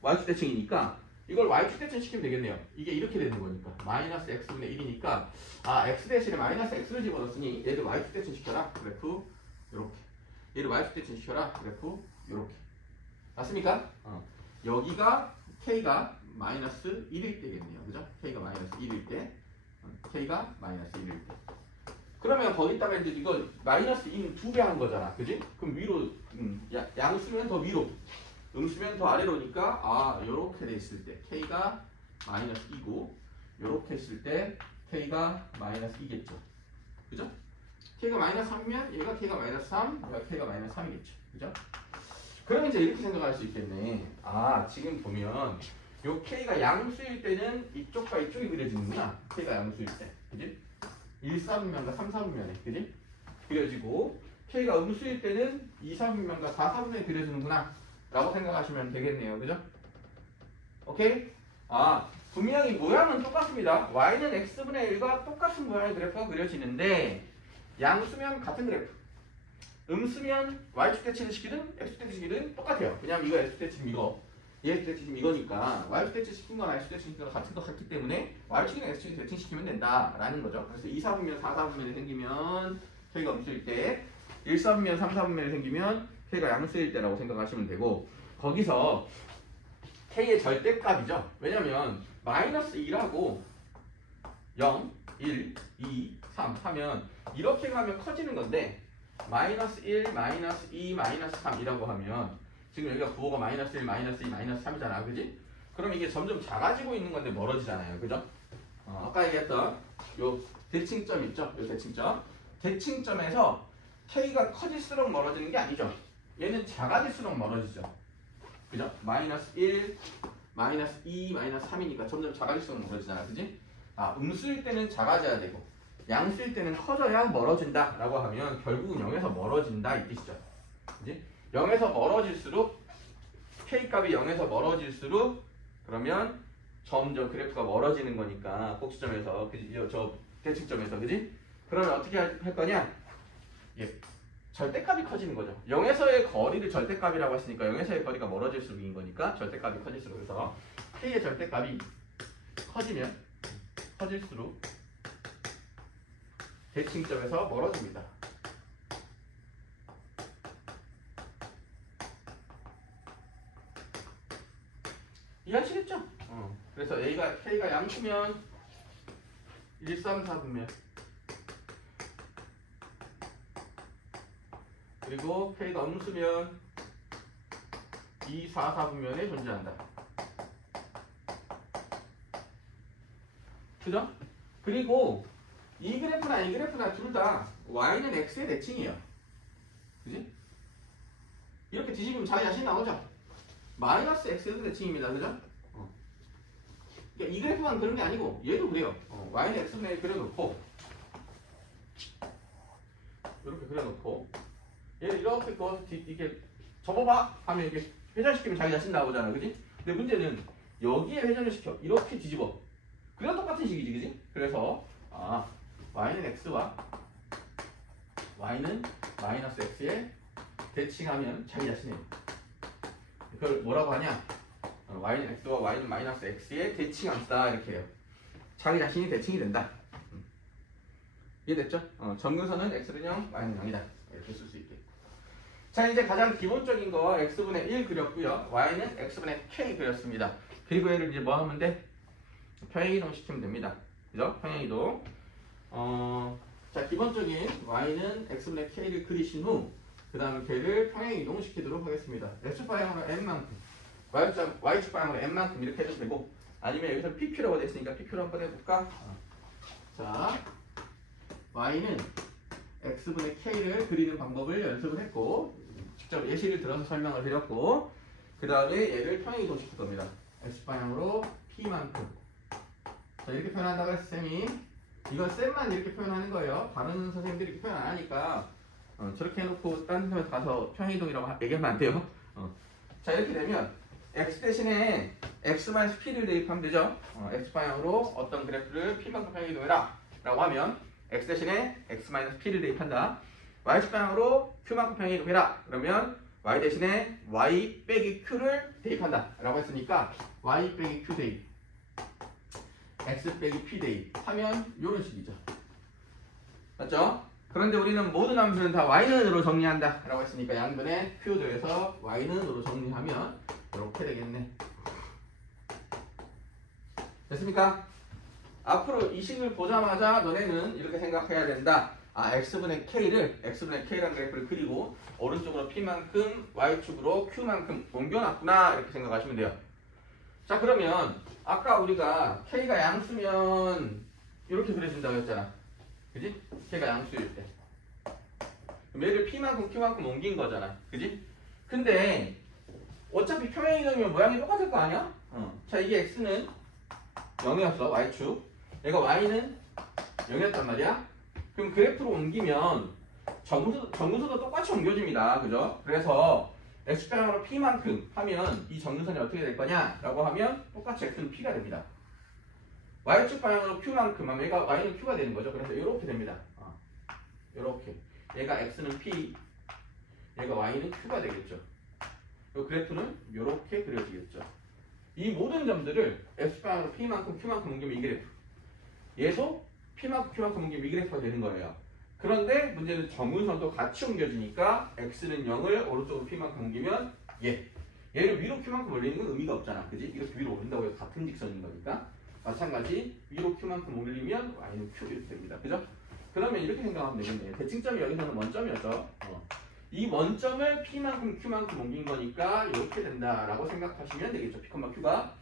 y축 대칭이니까 이걸 y축 대칭 시키면 되겠네요. 이게 이렇게 되는 거니까 마이너스 x분의 1이니까 x 대신에 마이너스 x를 집어넣었으니 얘를 y축 대칭 시켜라. 그래프 요렇게. 얘를 y축 대칭 시켜라. 그래프 요렇게. 맞습니까? 여기가 k가 마이너스 1일 때겠네요. 그죠? k가 마이너스 1일 때 k가 마이너스 1일 때. 그러면 거기다가 이제 이거 마이너스 2는 2배 한 거잖아. 그지? 그럼 위로 양수면 더 위로 음수면 더 아래로니까 요렇게 돼 있을 때 k가 마이너스 2고 요렇게 했을 때 k가 마이너스 2겠죠. 그죠? k가 마이너스 3이면 얘가 k가 마이너스 3, 얘가 k가 마이너스 3이겠죠. 그죠? 그러면 이제 이렇게 생각할 수 있겠네. 지금 보면 요 k가 양수일 때는 이쪽과 이쪽이 그려지는구나. k가 양수일 때. 그지? 1, 4분면과 3, 4분면에. 그지? 그려지고 k가 음수일 때는 2, 4분면과 4, 4분면에 그려지는구나. 라고 생각하시면 되겠네요. 그죠? 오케이? 분명히 모양은 똑같습니다. y는 x분의 1과 똑같은 모양의 그래프가 그려지는데 양수면 같은 그래프. 음수면 y축 대칭을 시키든 x축 대칭을 시키든 똑같아요. 왜냐면 이거 x축 대칭 이거 얘 x축 대칭 이거니까 y축 대칭 시킨 거나 x축 대칭 시킨 거나 같은 거 같기 때문에 y축이나 x축 대칭 시키면 된다라는 거죠. 그래서 2, 4분면 4, 4분면이 생기면 k가 음수일 때 1, 4분면 3, 4분면이 생기면 k가 양수일 때라고 생각하시면 되고 거기서 k의 절대값이죠. 왜냐면 마이너스 2라고 0, 1, 2, 3 하면 이렇게 가면 커지는 건데 마이너스 1, 마이너스 2, 마이너스 3이라고 하면 지금 여기가 부호가 마이너스 1, 마이너스 2, 마이너스 3이잖아. 그지? 그럼 이게 점점 작아지고 있는 건데 멀어지잖아요. 그죠? 아까 얘기했던 요 대칭점 있죠? 요 대칭점. 대칭점에서 k가 커질수록 멀어지는 게 아니죠. 얘는 작아질수록 멀어지죠. 그죠? 마이너스 1, 마이너스 2, 마이너스 3이니까 점점 작아질수록 멀어지잖아. 그지? 음수일 때는 작아져야 되고 양수일 때는 커져야 멀어진다 라고 하면 결국은 0에서 멀어진다 이 뜻이죠. 그지? 0에서 멀어질수록 k값이 0에서 멀어질수록 그러면 점점 그래프가 멀어지는 거니까 꼭지점에서 그지? 저 대칭점에서 그지? 그러면 어떻게 할 거냐? 절대값이 커지는 거죠. 0에서의 거리를 절대값이라고 했으니까 0에서의 거리가 멀어질수록인 거니까 절대값이 커질수록 그래서 k의 절대값이 커지면 커질수록 대칭점에서 멀어집니다. 이해하시겠죠? 그래서 k가 양수면 1, 3, 4분면 그리고 k가 음수면 2, 4, 4분면에 존재한다. 그죠? 그리고 이 그래프나 이 그래프나 둘 다 y는 x의 대칭이에요. 그지? 이렇게 뒤집으면 자기 자신 나오죠? 마이너스 x의 대칭입니다. 그죠? 그러니까 이 그래프만 그런 게 아니고 얘도 그래요. y는 x분의 1 그려놓고 이렇게 그려놓고 얘를 이렇게 그어서 이렇게 접어봐 하면 이렇게 회전시키면 자기 자신 나오잖아. 그지? 근데 문제는 여기에 회전을 시켜 이렇게 뒤집어 그냥 똑같은 식이지. 그지? 그래서 y는 x와 y는 마이너스 x에 대칭하면 자기 자신이에요. 그걸 뭐라고 하냐? y는 x와 y는 마이너스 x에 대칭한다 이렇게 해요. 자기 자신이 대칭이 된다. 이해됐죠? 점근선은 x는 0, y는 0이다. 이렇게 쓸 수 있게. 자 이제 가장 기본적인 거 x분의 1 그렸고요. y는 x분의 k 그렸습니다. 그리고 얘를 이제 뭐 하면 돼? 평행이동 시키면 됩니다. 그죠? 평행이동. 자 기본적인 y는 x분의 k를 그리신 후 그 다음에 걔를 평행이동 시키도록 하겠습니다. x방향으로 n만큼 y축 방향으로 n만큼 이렇게 해도 되고 아니면 여기서 PQ라고 되어 있으니까 PQ로 한번 해볼까? 자 y는 x분의 k를 그리는 방법을 연습을 했고 직접 예시를 들어서 설명을 드렸고 그 다음에 얘를 평행이동시킬 겁니다. x방향으로 p만큼. 자, 이렇게 표현한다고 해서 쌤이 이건 쌤만 이렇게 표현하는 거예요. 다른 선생님들이 이렇게 표현 안 하니까 저렇게 해놓고 다른 선생님한테 가서 평행이동이라고 얘기하면 안 돼요. 자, 이렇게 되면 x 대신에 x-p를 대입하면 되죠. x방향으로 어떤 그래프를 p만큼 평행이동해라 라고 하면 x 대신에 x-p를 대입한다. y방향으로 q만큼 평행이동해라 그러면 y 대신에 y 빼기 q를 대입한다 라고 했으니까 y 빼기 q 대입 x 빼기 p 대입 하면 이런 식이죠. 맞죠? 그런데 우리는 모든 함수는 다 y는으로 정리한다 라고 했으니까 양변에 q 더해서 y는으로 정리하면 이렇게 되겠네. 됐습니까? 앞으로 이 식을 보자마자 너네는 이렇게 생각해야 된다. x분의 k라는 그래프를 그리고 오른쪽으로 p만큼 y축으로 q만큼 옮겨놨구나 이렇게 생각하시면 돼요. 자, 그러면 아까 우리가 k가 양수면 이렇게 그려준다고 했잖아. 그지? k가 양수일 때. 그럼 얘를 p만큼 q만큼 옮긴 거잖아. 그지? 근데 어차피 평행이동이면 모양이 똑같을 거 아니야? 자, 이게 x는 0이었어. y축. 얘가 y는 0이었단 말이야. 그럼 그래프로 옮기면 정근선도 똑같이 옮겨집니다. 그죠? 그래서 x방향으로 p만큼 하면 이 정근선이 어떻게 될 거냐? 라고 하면 똑같이 x는 p가 됩니다. y축 방향으로 q만큼 하면 얘가 y는 q가 되는 거죠. 그래서 이렇게 됩니다. 이렇게. 얘가 x는 p, 얘가 y는 q가 되겠죠. 이 그래프는 이렇게 그려지겠죠. 이 모든 점들을 x방향으로 p만큼 q만큼 옮기면 이 그래프. 얘도 p만큼 q만큼 옮기면 이 그래프가 되는 거예요. 그런데 문제는 정근선도 같이 옮겨지니까 x는 0을 오른쪽으로 p만큼 옮기면 얘를 위로 q만큼 올리는 건 의미가 없잖아. 그지? 이렇게 위로 올린다고 해서 같은 직선인 거니까. 마찬가지 위로 q만큼 올리면 y는 q 이렇게 됩니다. 그죠? 그러면 이렇게 생각하면 되겠네요. 대칭점이 여기서는 원점이었죠. 이 원점을 p만큼 q만큼 옮긴 거니까 이렇게 된다라고 생각하시면 되겠죠. p, q가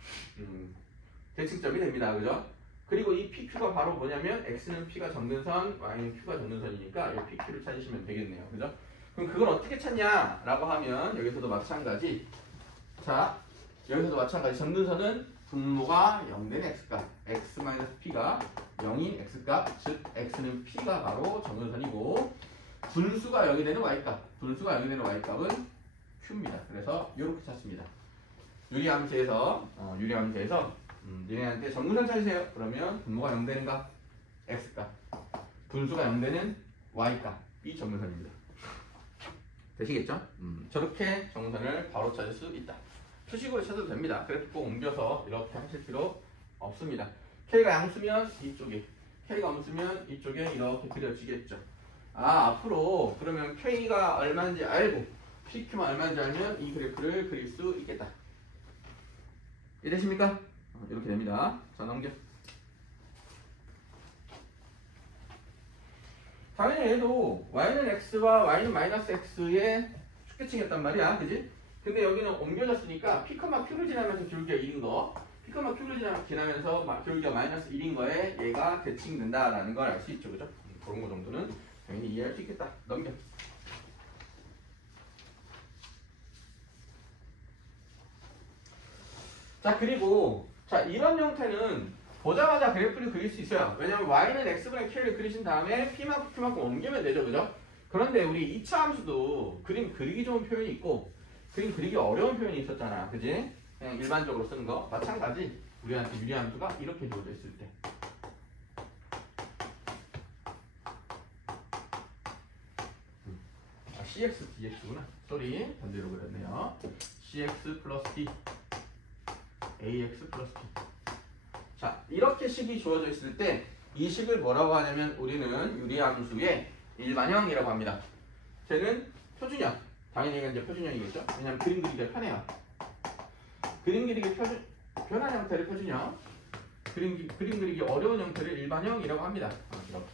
대칭점이 됩니다. 그죠? 그리고 이 PQ가 바로 뭐냐면 X는 P가 정근선, Y는 Q가 정근선이니까 이 PQ를 찾으시면 되겠네요. 그죠? 그럼 그걸 어떻게 찾냐? 라고 하면 여기서도 마찬가지. 자, 여기서도 마찬가지. 정근선은 분모가 0된 X값, X-P가 0인 X값, 즉 X는 P가 바로 정근선이고 분수가 0이 되는 Y값, 분수가 0이 되는 Y값은 Q입니다. 그래서 이렇게 찾습니다. 유리함수에서 니네한테 정근선 찾으세요. 그러면 분모가 0 되는 값 x값, 분수가 0 되는 y값, 이 정근선입니다. 되시겠죠? 저렇게 정근선을 바로 찾을 수 있다. 수식으로 찾아도 됩니다. 그래서 꼭 옮겨서 이렇게 하실 필요 없습니다. k가 양수면 이쪽에, k가 음수면 이쪽에 이렇게 그려지겠죠. 앞으로 그러면 k가 얼마인지 알고 pq만 얼마인지 알면 이 그래프를 그릴 수 있겠다. 이해되십니까? 이렇게 됩니다. 자, 넘겨. 당연히 얘도 y는 x와 y는 마이너스 x의 축계층이었단 말이야. 그지? 근데 여기는 옮겨졌으니까 p, q를 지나면서 기울기가 1인 거, p, q를 지나면서 기울기가 마이너스 1인 거에 얘가 대칭된다라는 걸 알 수 있죠. 그죠? 그런 거 정도는 당연히 이해할 수 있겠다. 넘겨. 자, 그리고 자, 이런 형태는 보자마자 그래프를 그릴 수 있어요. 왜냐면 y는 x분의 k를 그리신 다음에 p만큼 q만큼 옮기면 되죠. 그죠? 그런데 우리 2차 함수도 그림 그리기 좋은 표현이 있고 그림 그리기 어려운 표현이 있었잖아. 그지? 그냥 일반적으로 쓰는 거. 마찬가지 우리한테 유리함수가 이렇게 주어져 있을 때. cx dx구나. 쏘리. 반대로 그렸네요. cx 플러스 d ax 플러스 b. 자, 이렇게 식이 주어져 있을 때 이 식을 뭐라고 하냐면 우리는 유리함수의 일반형이라고 합니다. 쟤는 표준형. 당연히 이제 표준형이겠죠. 왜냐면 그림 그리기가 편해요. 그림 그리기 편한 형태를 표준형, 그림 그리기 어려운 형태를 일반형이라고 합니다. 이렇게.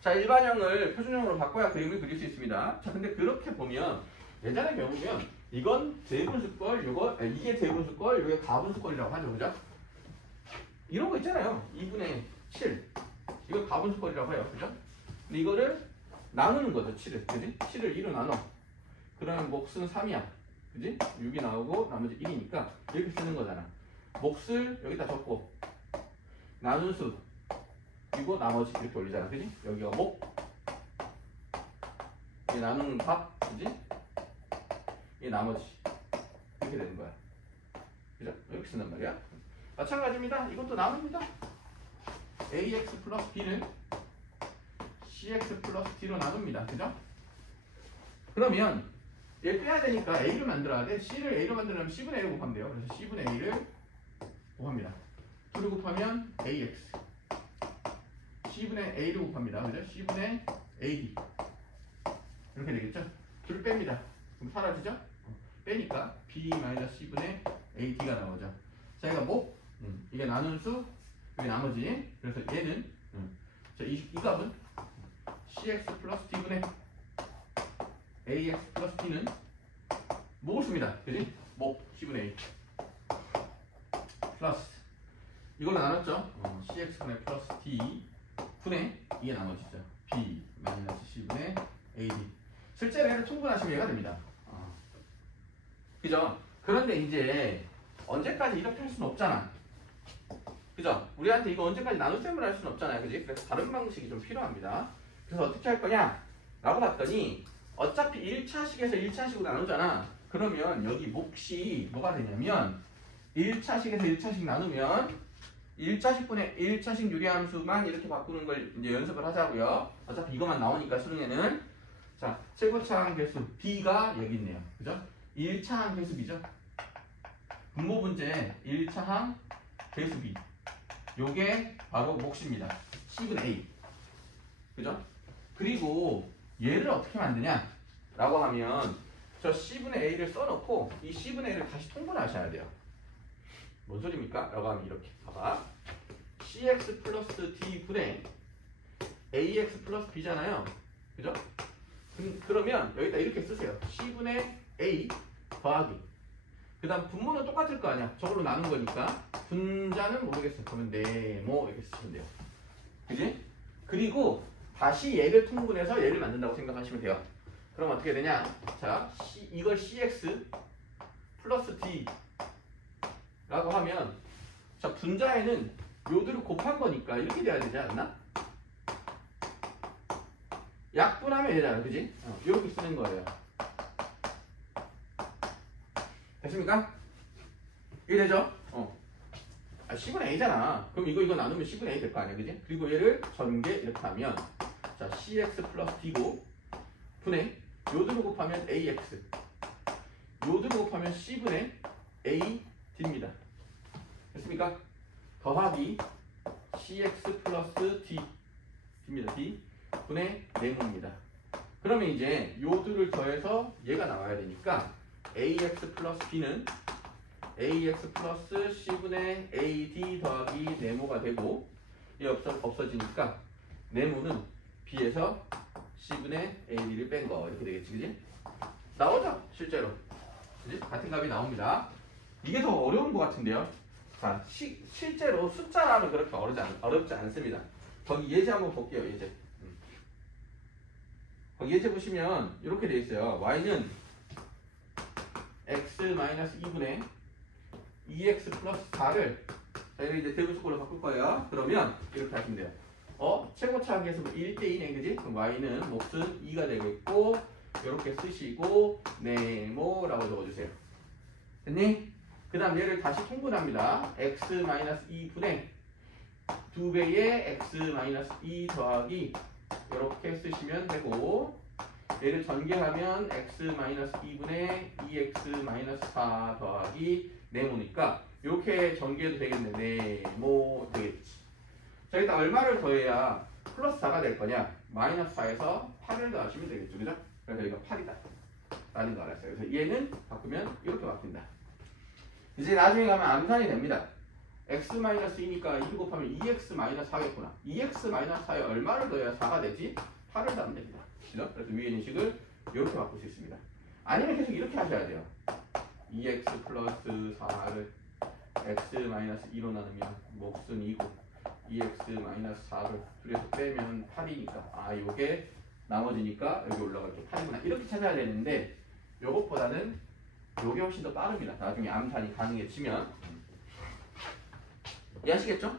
자, 일반형을 표준형으로 바꿔야 그림을 그릴 수 있습니다. 자, 근데 그렇게 보면 예전에 배우면 이건 대분수꼴, 이게 대분수꼴, 이게 가분수꼴이라고 하죠. 그죠? 이런 거 있잖아요. 2분의 7. 이거 가분수꼴이라고 해요. 그죠? 근데 이거를 나누는 거죠. 7을. 그지? 7을 2로 나눠. 그러면 몫은 3이야. 그지? 6이 나오고 나머지 1이니까 이렇게 쓰는 거잖아. 몫을 여기다 적고 나눈수 그리고 나머지 이렇게 올리잖아. 그지? 여기가 몫 이게 나누는 값. 그지? 이게 나머지 이렇게 되는 거야. 그죠? 이렇게 쓴단 말이야. 마찬가지입니다. 이것도 나눕니다. ax 플러스 b는 cx 플러스 d로 나눕니다. 그죠? 그러면 얘 빼야 되니까 a를 만들어야 돼. c를 a로 만들려면 c분의 a를 곱하면 돼요. 그래서 c분의 a를 곱합니다. 2를 곱하면 ax c분의 a를 곱합니다. 그죠? c분의 ad 이렇게 되겠죠? 2를 뺍니다. 그럼 사라지죠? 빼니까 b-c분의 ad가 나오죠. 자, 이거 뭐? 이게 나눈수, 이게 나머지. 그래서 얘는 자, 이 값은 cx 플러스 d분의 ax 플러스 d는 뭐를 씁니다. 그지? 뭐 c분의 a 플러스 이걸로 나눴죠? cx분의 플러스 d 분의 이게 나머지죠. b 마이너스 c분의 ad 실제로 얘를 통분하시면 얘가 됩니다. 그죠? 그런데 이제 언제까지 이렇게 할 수는 없잖아. 그죠? 우리한테 이거 언제까지 나눗셈을 할 수는 없잖아요. 그지? 그래서 다른 방식이 좀 필요합니다. 그래서 어떻게 할 거냐? 라고 봤더니 어차피 1차식에서 1차식으로 나누잖아. 그러면 여기 몫이 뭐가 되냐면 1차식에서 1차식 나누면 1차식분의 1차식 유리함수만 이렇게 바꾸는 걸 이제 연습을 하자고요. 어차피 이것만 나오니까 수능에는. 자, 최고차항 개수 B가 여기 있네요. 그죠? 1차항 개수 B죠? 분모 문제 1차항 개수 B. 요게 바로 몫입니다. C분의 A. 그죠? 그리고 얘를 어떻게 만드냐? 라고 하면 저 C분의 A를 써놓고 이 C분의 A를 다시 통분하셔야 돼요. 뭔 소리입니까? 라고 하면 이렇게 봐봐. CX 플러스 D분의 AX 플러스 B잖아요. 그죠? 그러면 여기다 이렇게 쓰세요. C분의 A 더하기. 그 다음 분모는 똑같을 거 아니야. 저걸로 나눈 거니까. 분자는 모르겠어. 그러면 네모 이렇게 쓰시면 돼요. 그지? 그리고 다시 얘를 통분해서 얘를 만든다고 생각하시면 돼요. 그럼 어떻게 되냐? 자, 이걸 CX 플러스 D 라고 하면 자, 분자에는 요들을 곱한 거니까 이렇게 돼야 되지 않나? 약분하면 되잖아. 그지? 이렇게 쓰는 거예요. 됐습니까? 이게 되죠? C분의 A잖아. 그럼 이거 나누면 C분의 A 될 거 아니야. 그지? 그리고 얘를 전개 이렇게 하면 자, CX 플러스 D고 분의 요들을 곱하면 AX 요들을 곱하면 C분의 A D입니다. 됐습니까? 더하기 CX 플러스 D D입니다. D 분의 네모입니다. 그러면 이제 요들을 더해서 얘가 나와야 되니까 AX 플러스 B는 AX 플러스 C분의 AD 더하기 네모가 되고 얘 없어지니까 네모는 B에서 C분의 AD를 뺀 거 이렇게 되겠지. 그지? 나오죠? 실제로. 그지? 같은 값이 나옵니다. 이게 더 어려운 것 같은데요. 자, 실제로 숫자라면 그렇게 어렵지 않습니다. 거기 예제 한번 볼게요. 예제. 거기 예제 보시면 이렇게 돼 있어요. y는 x-2분의 2x 플러스 4를 자, 이거 이제 대분수꼴로 바꿀 거예요. 그러면 이렇게 하시면 돼요. 최고차항 계수 1대2네. 그지? 그럼 y는 몫은 2가 되겠고 이렇게 쓰시고 네모라고 적어주세요. 됐니? 그 다음 얘를 다시 통분합니다. x-2분의 2배의 x-2 더하기 이렇게 쓰시면 되고 얘를 전개하면 x-2분의 2x-4 더하기 네모니까 이렇게 전개해도 되겠네. 네모 되겠지. 자, 일단 얼마를 더해야 플러스 4가 될 거냐? 마이너스 4에서 8을 더하시면 되겠죠. 그죠? 그래서 여기가 8이다 라는 거 알았어요. 그래서 얘는 바꾸면 이렇게 바뀐다. 이제 나중에 가면 암산이 됩니다. x-2니까 2 곱하면 2x-4겠구나. 2x-4에 얼마를 더해야 4가 되지? 8을 더하면 됩니다. 그죠? 그래서 위에 있는 식을 이렇게 바꿀 수 있습니다. 아니면 계속 이렇게 하셔야 돼요. 2x 플러스 4를 x-2로 나누면 몫은 2고 2x-4를 둘에서 빼면 8이니까 아 요게 나머지니까 여기 올라갈 게 8이구나 이렇게 찾아야 되는데 요것보다는 요게 훨씬 더 빠릅니다. 나중에 암산이 가능해지면 이해하시겠죠?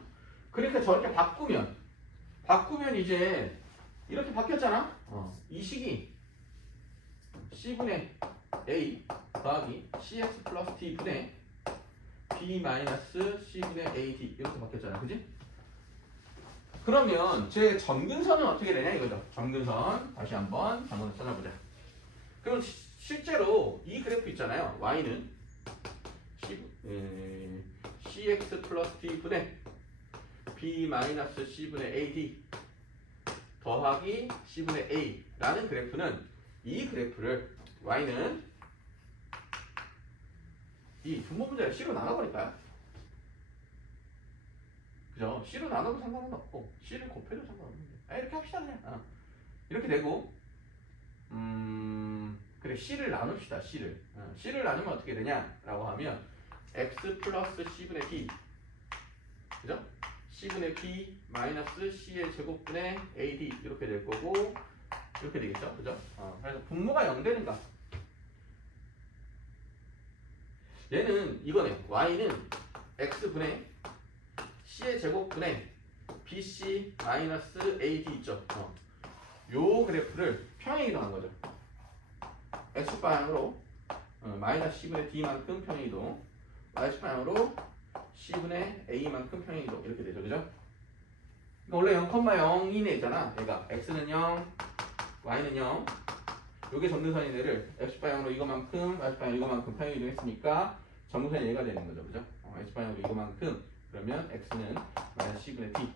그러니까 저렇게 바꾸면 이제 이렇게 바뀌었잖아. 이 식이 C분의 A 더하기 CX 플러스 D분의 B 마이너스 C분의 AD 이렇게 바뀌었잖아. 그지? 그러면 제 점근선은 어떻게 되냐 이거죠. 점근선 다시 한번 단원을 찾아보자. 그럼 실제로 이 그래프 있잖아요. Y는 CX 플러스 D분의 B 마이너스 C분의 AD 더하기 C분의 A라는 그래프는 이 그래프를 Y는 이 분모 분자를 C로 나눠버릴까요? 그죠? C로 나눠도 상관은 없고 C를 곱해도 상관없는데 이렇게 합시다 그냥 이렇게 되고 그래 C를 나눕시다. C를 나누면 어떻게 되냐라고 하면 X 플러스 C분의 D 그죠? C분의 B 마이너스 C의 제곱분의 AD 이렇게 될 거고 이렇게 되겠죠? 그죠? 그래서 분모가 0 되는가? 얘는 이거네. Y는 X분의 C의 제곱분의 BC 마이너스 AD 있죠? 요 그래프를 평행 이동한 거죠. X방향으로 마이너스 C분의 D만큼 평행 이동 Y방향으로 C분의 A만큼 평행 이동 이렇게 되죠. 그죠? 원래 0,0인 애잖아. 얘가 X는 0, Y는 0 요게 점근선인 애를 X방향으로 이거만큼 Y방향으로 이거만큼 평행 이동했으니까 점근선이 얘가 되는 거죠. 그죠? X방향으로 이거만큼 그러면 X는 마이너스 C분의 D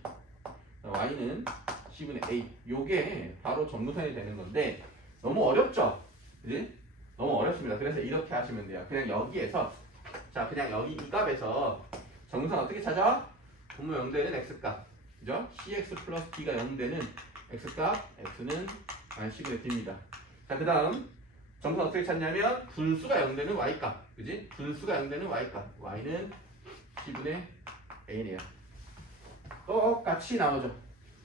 Y는 C분의 A 요게 바로 점근선이 되는 건데 너무 어렵죠? 그지? 너무 어렵습니다. 그래서 이렇게 하시면 돼요. 그냥 여기에서 자 그냥 여기 이 값에서 점근선 어떻게 찾아? 분모 0 되는 X값 그죠? CX 플러스 D가 0 되는 X값 X는 마이너스 C분의 D입니다. 자 그 다음 점근선 어떻게 찾냐면 분수가 0 되는 Y값 그지? 분수가 0 되는 Y값 Y는 C분의 A네요. 똑같이 나오죠.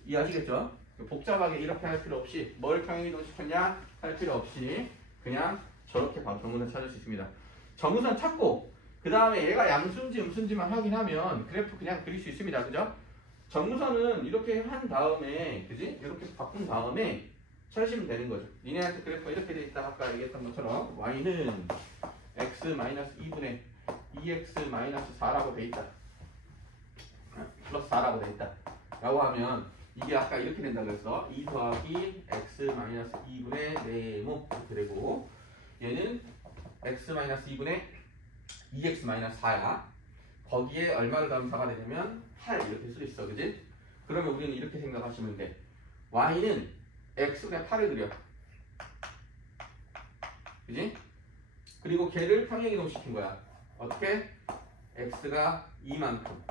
이해하시겠죠? 복잡하게 이렇게 할 필요 없이 뭘 평행이동 시켰냐 할 필요 없이 그냥 저렇게 바로 점근선 찾을 수 있습니다. 점근선 찾고 그 다음에 얘가 양수인지 음수인지만 확인하면 그래프 그냥 그릴 수 있습니다. 그죠? 점근선은 이렇게 한 다음에 그지? 이렇게 바꾼 다음에 찾으시면 되는 거죠. 리니어한테 그래프가 이렇게 돼 있다 아까 얘기했던 것처럼 Y는 X-2분의 2X-4라고 돼 있다. 플러스 4라고 돼 있다. 라고 하면 이게 아까 이렇게 된다 그랬어. 2 더하기 X-2분의 네모 이렇게 되고 얘는 X-2분의 2X-4야. 거기에 얼마를 더하면 4가 되냐면 8 이렇게 쓸 수 있어. 그지? 그러면 우리는 이렇게 생각하시면 돼. Y는 X분의 8을 그려. 그지? 그리고 걔를 평행 이동시킨 거야. 어떻게? X가 2만큼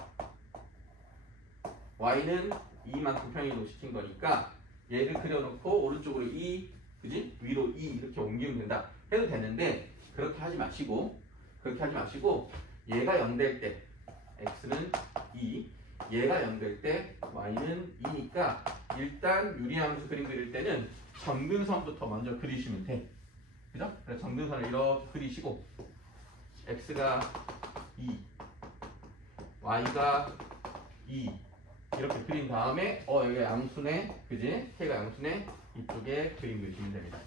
Y는 2만큼 평행 이동시킨 거니까 얘를 그려놓고 오른쪽으로 2 그지? 위로 2 이렇게 옮기면 된다 해도 되는데 그렇게 하지 마시고 얘가 0 될 때 X는 2 얘가 0 될 때 Y는 2니까 일단 유리함수 그림 그릴 때는 점근선부터 먼저 그리시면 돼. 그죠? 그래서 점근선을 이렇게 그리시고 X가 2 Y가 2 이렇게 그린 다음에 여기가 양수네 그지? K가 양수네 이쪽에 그림 그리시면 됩니다.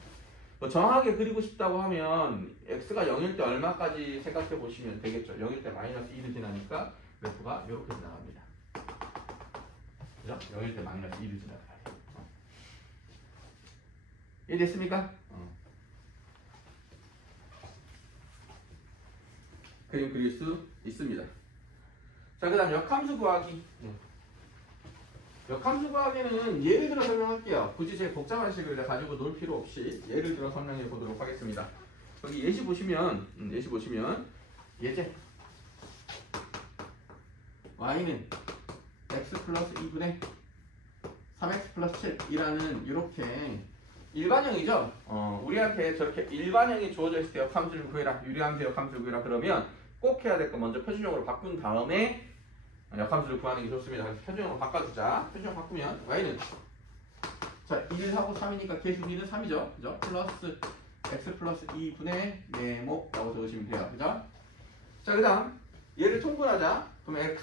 뭐 정확하게 그리고 싶다고 하면 X가 0일 때 얼마까지 생각해 보시면 되겠죠. 0일 때 마이너스 2를 지나니까 그래프가 이렇게 지나갑니다. 그죠? 0일 때 마이너스 2를 지나가요. 이해됐습니까? 그림 그릴 수 있습니다. 자, 그 다음 역함수 구하기. 역함수 구하기는 예를 들어 설명할게요. 굳이 제 복잡한 식을 가지고 놀 필요 없이 예를 들어 설명해 보도록 하겠습니다. 여기 예시 보시면 예제 y는 x 플러스 2분의 3x 플러스 7이라는 이렇게 일반형이죠. 우리한테 저렇게 일반형이 주어져 있을 때 역함수를 구해라, 유리함수 역함수를 구해라 그러면 꼭 해야 될 거 먼저 표준형으로 바꾼 다음에 역함수를 구하는 게 좋습니다. 그래서 표준형으로 바꿔주자. 표준형 바꾸면 y는 자 1하고 3이니까 계수 b는 3이죠. 그죠? 플러스 x 플러스 2분의 네모라고 적으시면 돼요. 그죠? 자 그 다음 얘를 통분하자. 그러면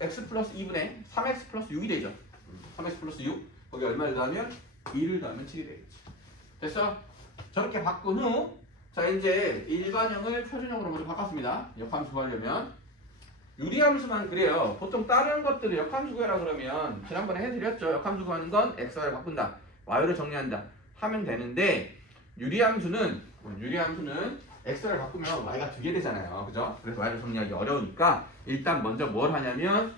x 플러스 2분의 3x 플러스 6이 되죠. 3x 플러스 6 거기 얼마를 더하면 2를 더하면 7이 되겠지. 됐어? 저렇게 바꾼 후 자 이제 일반형을 표준형으로 먼저 바꿨습니다. 역함수 구하려면 유리함수만 그래요. 보통 다른 것들을 역함수 구하라 그러면 지난번에 해드렸죠. 역함수 구하는 건 x를 바꾼다, y를 정리한다 하면 되는데 유리함수는 x를 바꾸면 y가 2개 되잖아요. 그죠? 그래서 y를 정리하기 어려우니까 일단 먼저 뭘 하냐면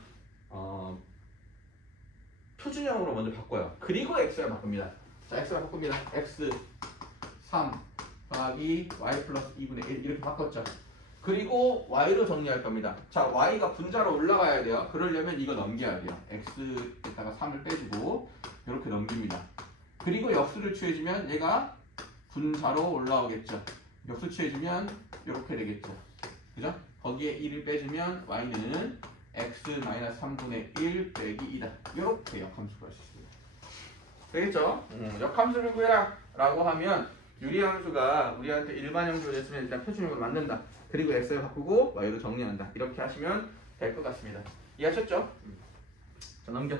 표준형으로 먼저 바꿔요. 그리고 x를 바꿉니다. 자 x를 바꿉니다. x 3 더하기 y 플러스 2분의 1 이렇게 바꿨죠. 그리고 y로 정리할 겁니다. 자 y가 분자로 올라가야 돼요. 그러려면 이거 넘겨야 돼요. x에다가 3을 빼주고 이렇게 넘깁니다. 그리고 역수를 취해주면 얘가 분자로 올라오겠죠. 역수 취해주면 이렇게 되겠죠. 그죠? 거기에 1을 빼주면 y는 x-3분의 1 빼기 2다. 이렇게 역함수 구할 수 있습니다. 되겠죠? 역함수를 구해라 라고 하면 유리함수가 우리한테 일반형수로 됐으면 일단 표준형으로 만든다. 그리고 x를 바꾸고 y로 정리한다. 이렇게 하시면 될 것 같습니다. 이해하셨죠? 자 넘겨.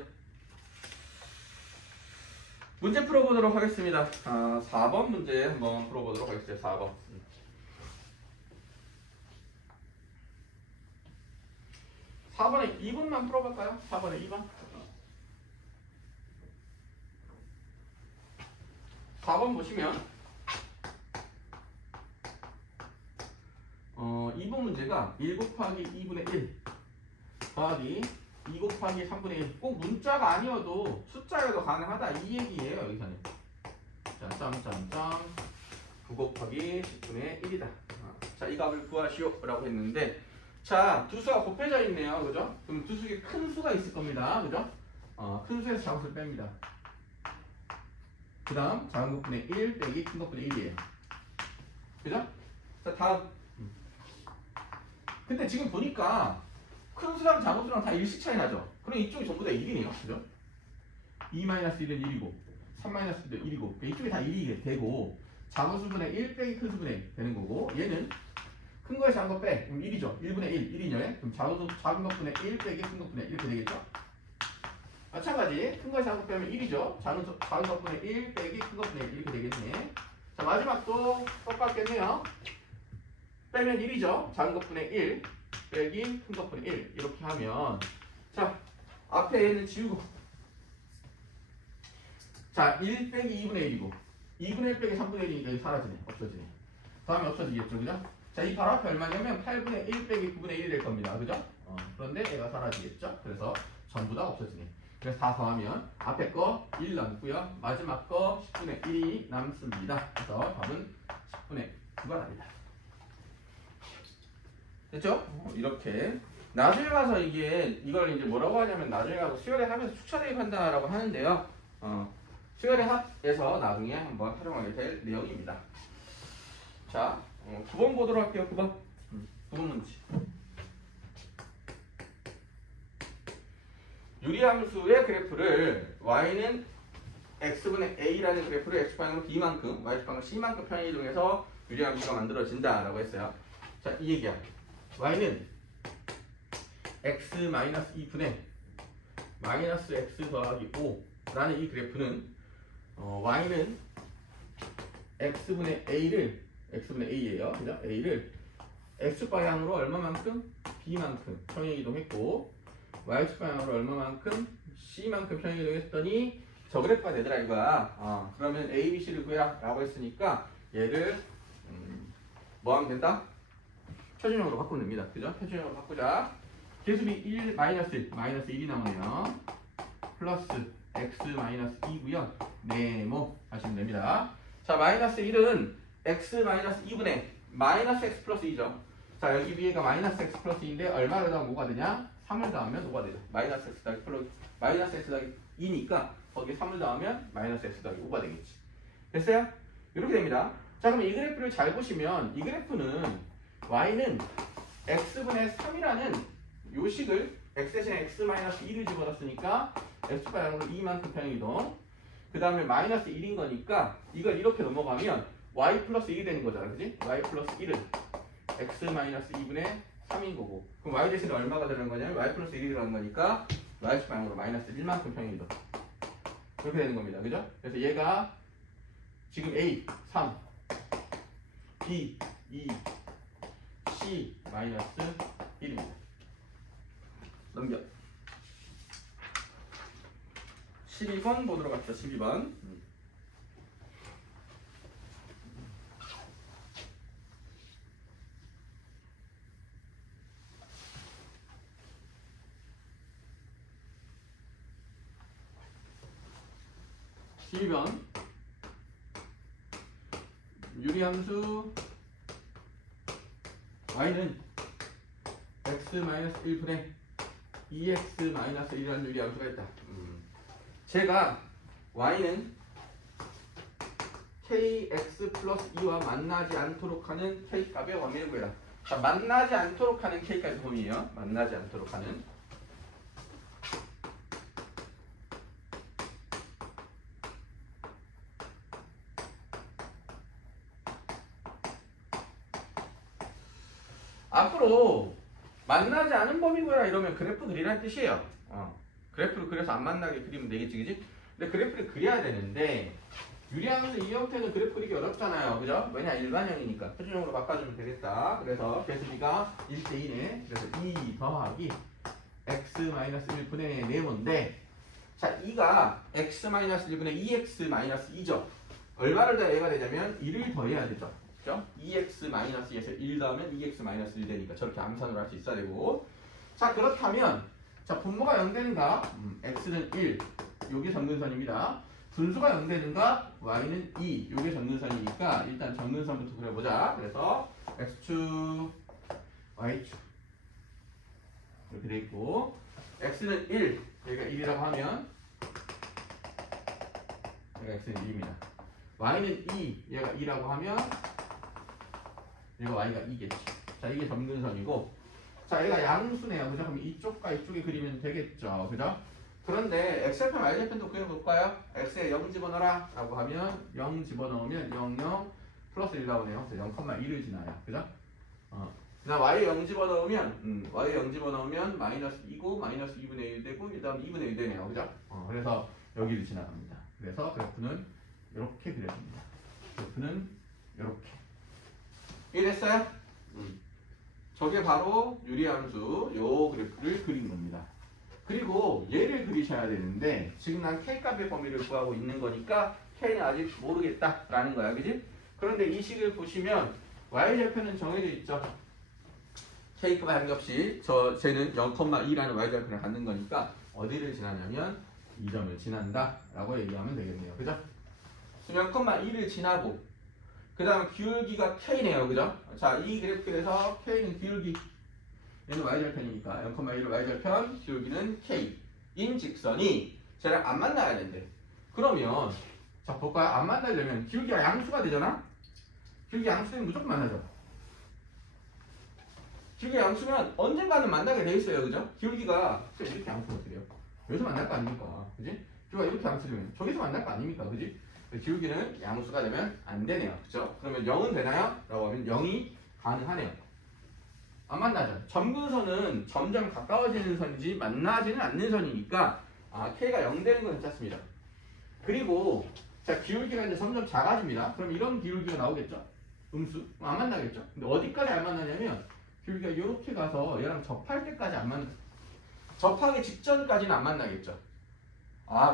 문제 풀어보도록 하겠습니다. 4번 문제 한번 풀어보도록 하겠습니다. 4번. 4번에 2번만 풀어볼까요? 4번에 2번. 4번 보시면 2번 문제가 1 곱하기 2분의 1 더하기 2 곱하기 3분의 1 꼭 문자가 아니어도 숫자여도 가능하다 이 얘기예요. 여기서는 자 짱짱짱 9 곱하기 10분의 1이다. 자 이 값을 구하시오 라고 했는데 자 두 수가 곱해져 있네요. 그죠? 그럼 두 수에 큰 수가 있을 겁니다. 그죠? 큰 수에서 작은 수를 뺍니다. 그 다음 작은 것분의 1 빼기 큰 것분의 1이에요. 그죠? 자 다음 근데 지금 보니까 큰 수랑 작은 수랑 다 1씩 차이 나죠? 그럼 이쪽이 전부 다 1이네요. 그죠? 2-1은 1이고 3-1은 1이고 이쪽이 다 1이 되고 작은 수분의 1 빼기 큰 수분의 1 되는 거고 얘는 큰 거에 작은 거 빼. 그럼 1이죠. 1분의 1, 1이냐? 그럼 작은 것분의 1 빼기 큰 것분의 1 이렇게 되겠죠? 마찬가지 큰 거에 작은 거 빼면 1이죠. 작은 것분의 1 빼기 큰 것분의 1 이렇게 되겠네. 자 마지막도 똑같겠네요. 빼면 1이죠. 작은 것분의 1 빼기 큰 것분의 1 이렇게 하면 자 앞에 얘는 지우고 자 1 빼기 2분의 1이고 2분의 1 빼기 3분의 1이니까 사라지네. 없어지네. 다음에 없어지겠죠. 그죠? 자 이 바로 앞에 얼마냐면 8분의 1 빼기 9분의 1이 될 겁니다. 그죠? 그런데 얘가 사라지겠죠. 그래서 전부 다 없어지네. 그래서 다 더하면 앞에 거 1 남고요. 마지막 거 10분의 1이 남습니다. 그래서 답은 10분의 9가 답니다. 됐죠? 이렇게 나중에 가서 이걸 이제 뭐라고 하냐면 나중에 가서 수열의 합에서 축차 대입한다라고 하는데요. 수열의 합에서 나중에 한번 활용하게 될 내용입니다. 자, 9번 보도록 할게요. 9번 문제. 유리함수의 그래프를 y는 x분의 a라는 그래프를 x방향으로 b만큼, y방향으로 c만큼 편히 이동해서 유리함수가 만들어진다라고 했어요. 자, 이 얘기야. y는 x-2분의 마이너스 x 더하기 5라는 이 그래프는 y는 x분의 a예요. 그죠? a를 x방향으로 얼마만큼? b만큼 평행 이동했고 y방향으로 얼마만큼? c만큼 평행 이동했더니 저 그래프가 되더라 이거야. 그러면 a, b, c를 구해라 라고 했으니까 얘를 뭐 하면 된다? 표준형으로 바꾸면 됩니다. 그죠? 표준형으로 바꾸자. 계수비 1, 마이너스 1, 마이너스 1이 나오네요. 플러스 x-2고요. 네모 하시면 됩니다. 자, 마이너스 1은 x-2분의 마이너스 x 플러스 2죠. 자, 여기 위에가 마이너스 x 플러스 2인데 얼마를 더하면 뭐가 되냐? 3을 더하면 뭐가 되죠? 마이너스 x 더하기 플러스 마이너스 x 더하기 2니까 거기에 3을 더하면 마이너스 x 더하기 5가 되겠지. 됐어요? 이렇게 됩니다. 자, 그럼 이 그래프를 잘 보시면 이 그래프는 y는 x분의 3이라는 요식을 x 대신에 x-1을 집어넣었으니까 x축방향으로 2만큼 평행이동. 그 다음에 마이너스 1인 거니까 이걸 이렇게 넘어가면 y 플러스 1이 되는 거잖아. 그지? y 플러스 1은 x-2분의 3인 거고. 그럼 y 대신에 얼마가 되는 거냐면 y 플러스 1이 들어가는 거니까 y축방향으로 마이너스 1만큼 평행이동. 이렇게 되는 겁니다. 그죠? 그래서 얘가 지금 a 3, b 2, c 마이너스 1입니다. 넘겨. 12번 보도록 합시다. 12번. 유리함수 y는 x-1분의 2x-1이라는 유리함수가 있다. 제가 y는 kx 플러스 2와 만나지 않도록 하는 k값의 범위를 구해라. 자, 만나지 않도록 하는 k값의 범위예요. 만나지 않도록 하는. 앞으로 만나지 않은 범위 구해라 이러면 그래프 그리라는 뜻이에요. 그래프를 그려서 안 만나게 그리면 되겠지, 그지? 근데 그래프를 그려야 되는데 유리함수 이 형태는 그래프 그리기 어렵잖아요, 그죠? 왜냐 일반형이니까 표준형으로 바꿔주면 되겠다. 그래서 개수비가 1대2네. 그래서 2 더하기 x-1분의 네모인데, 자 2가 x-1분의 2x-2죠. 얼마를 더해야 얘가 되냐면 1을 더해야 되죠. 그죠? 2x-2에서 1 더하면 2x-1 되니까 저렇게 암산으로 할 수 있어야 되고. 자 그렇다면 자 분모가 0되는가? x는 1, 요게 점근선입니다. 분수가 0되는가? y는 2, 요게 점근선이니까 일단 점근선부터 그려보자. 그래서 x축, y축 이렇게 돼 있고, x는 1, 여기가 1이라고 하면 여기가 x는 1입니다. y는 2, 얘가 2라고 하면 얘가 y가 2겠지. 자 이게 점근선이고, 자 얘가 양수네요. 그죠? 그럼 이쪽과 이쪽에 그리면 되겠죠. 그죠? 그런데 x좌편 y좌편도 그려볼까요? x에 0 집어넣어라 라고 하면 0 집어넣으면 0, 0 플러스 1 나오네요. 그래서 0,1을 지나요. 그죠? 그 다음 y에 0 집어넣으면 y에 0 집어넣으면 마이너스 2고 마이너스 2분의 1 되고 그 다음 2분의 1 되네요. 그죠? 그래서 여기를 지나갑니다. 그래서 그래프는 이렇게 그려집니다. 그래프는 이렇게. 이해됐어요? 저게 바로 유리함수 요 그래프를 그린 겁니다. 그리고 얘를 그리셔야 되는데 지금 난 k값의 범위를 구하고 있는 거니까 k는 아직 모르겠다라는 거야, 그지? 그런데 이 식을 보시면 y좌표는 정해져 있죠. k값 한값이 쟤는 0,2라는 y좌표를 갖는 거니까 어디를 지나냐면 이 점을 지난다 라고 얘기하면 되겠네요. 그죠? 0,1을 지나고 그 다음에 기울기가 k네요. 그죠? 자, 이 그래프에서 k는 기울기, 얘는 y절편이니까 0,1을 y절편, 기울기는 k 인 직선이 쟤랑 안 만나야 된대. 그러면 자 볼까요? 안 만나려면 기울기가 양수가 되잖아? 기울기 양수면 무조건 만나죠. 기울기 양수면 언젠가는 만나게 돼 있어요. 그죠? 기울기가 이렇게 양수가 돼요. 여기서 만날 거 아닙니까? 그지? 기울기가 이렇게 양수되면 저기서 만날 거 아닙니까? 그지? 기울기는 양수가 되면 안 되네요. 그죠? 그러면 0은 되나요? 라고 하면 0이 가능하네요. 안 만나죠. 점근선은 점점 가까워지는 선이지 만나지는 않는 선이니까 k가 0 되는 건 괜찮습니다. 그리고 자 기울기가 이제 점점 작아집니다. 그럼 이런 기울기가 나오겠죠? 음수? 안 만나겠죠? 근데 어디까지 안 만나냐면 기울기가 이렇게 가서 얘랑 접할 때까지 안 만나. 접하기 직전까지는 안 만나겠죠.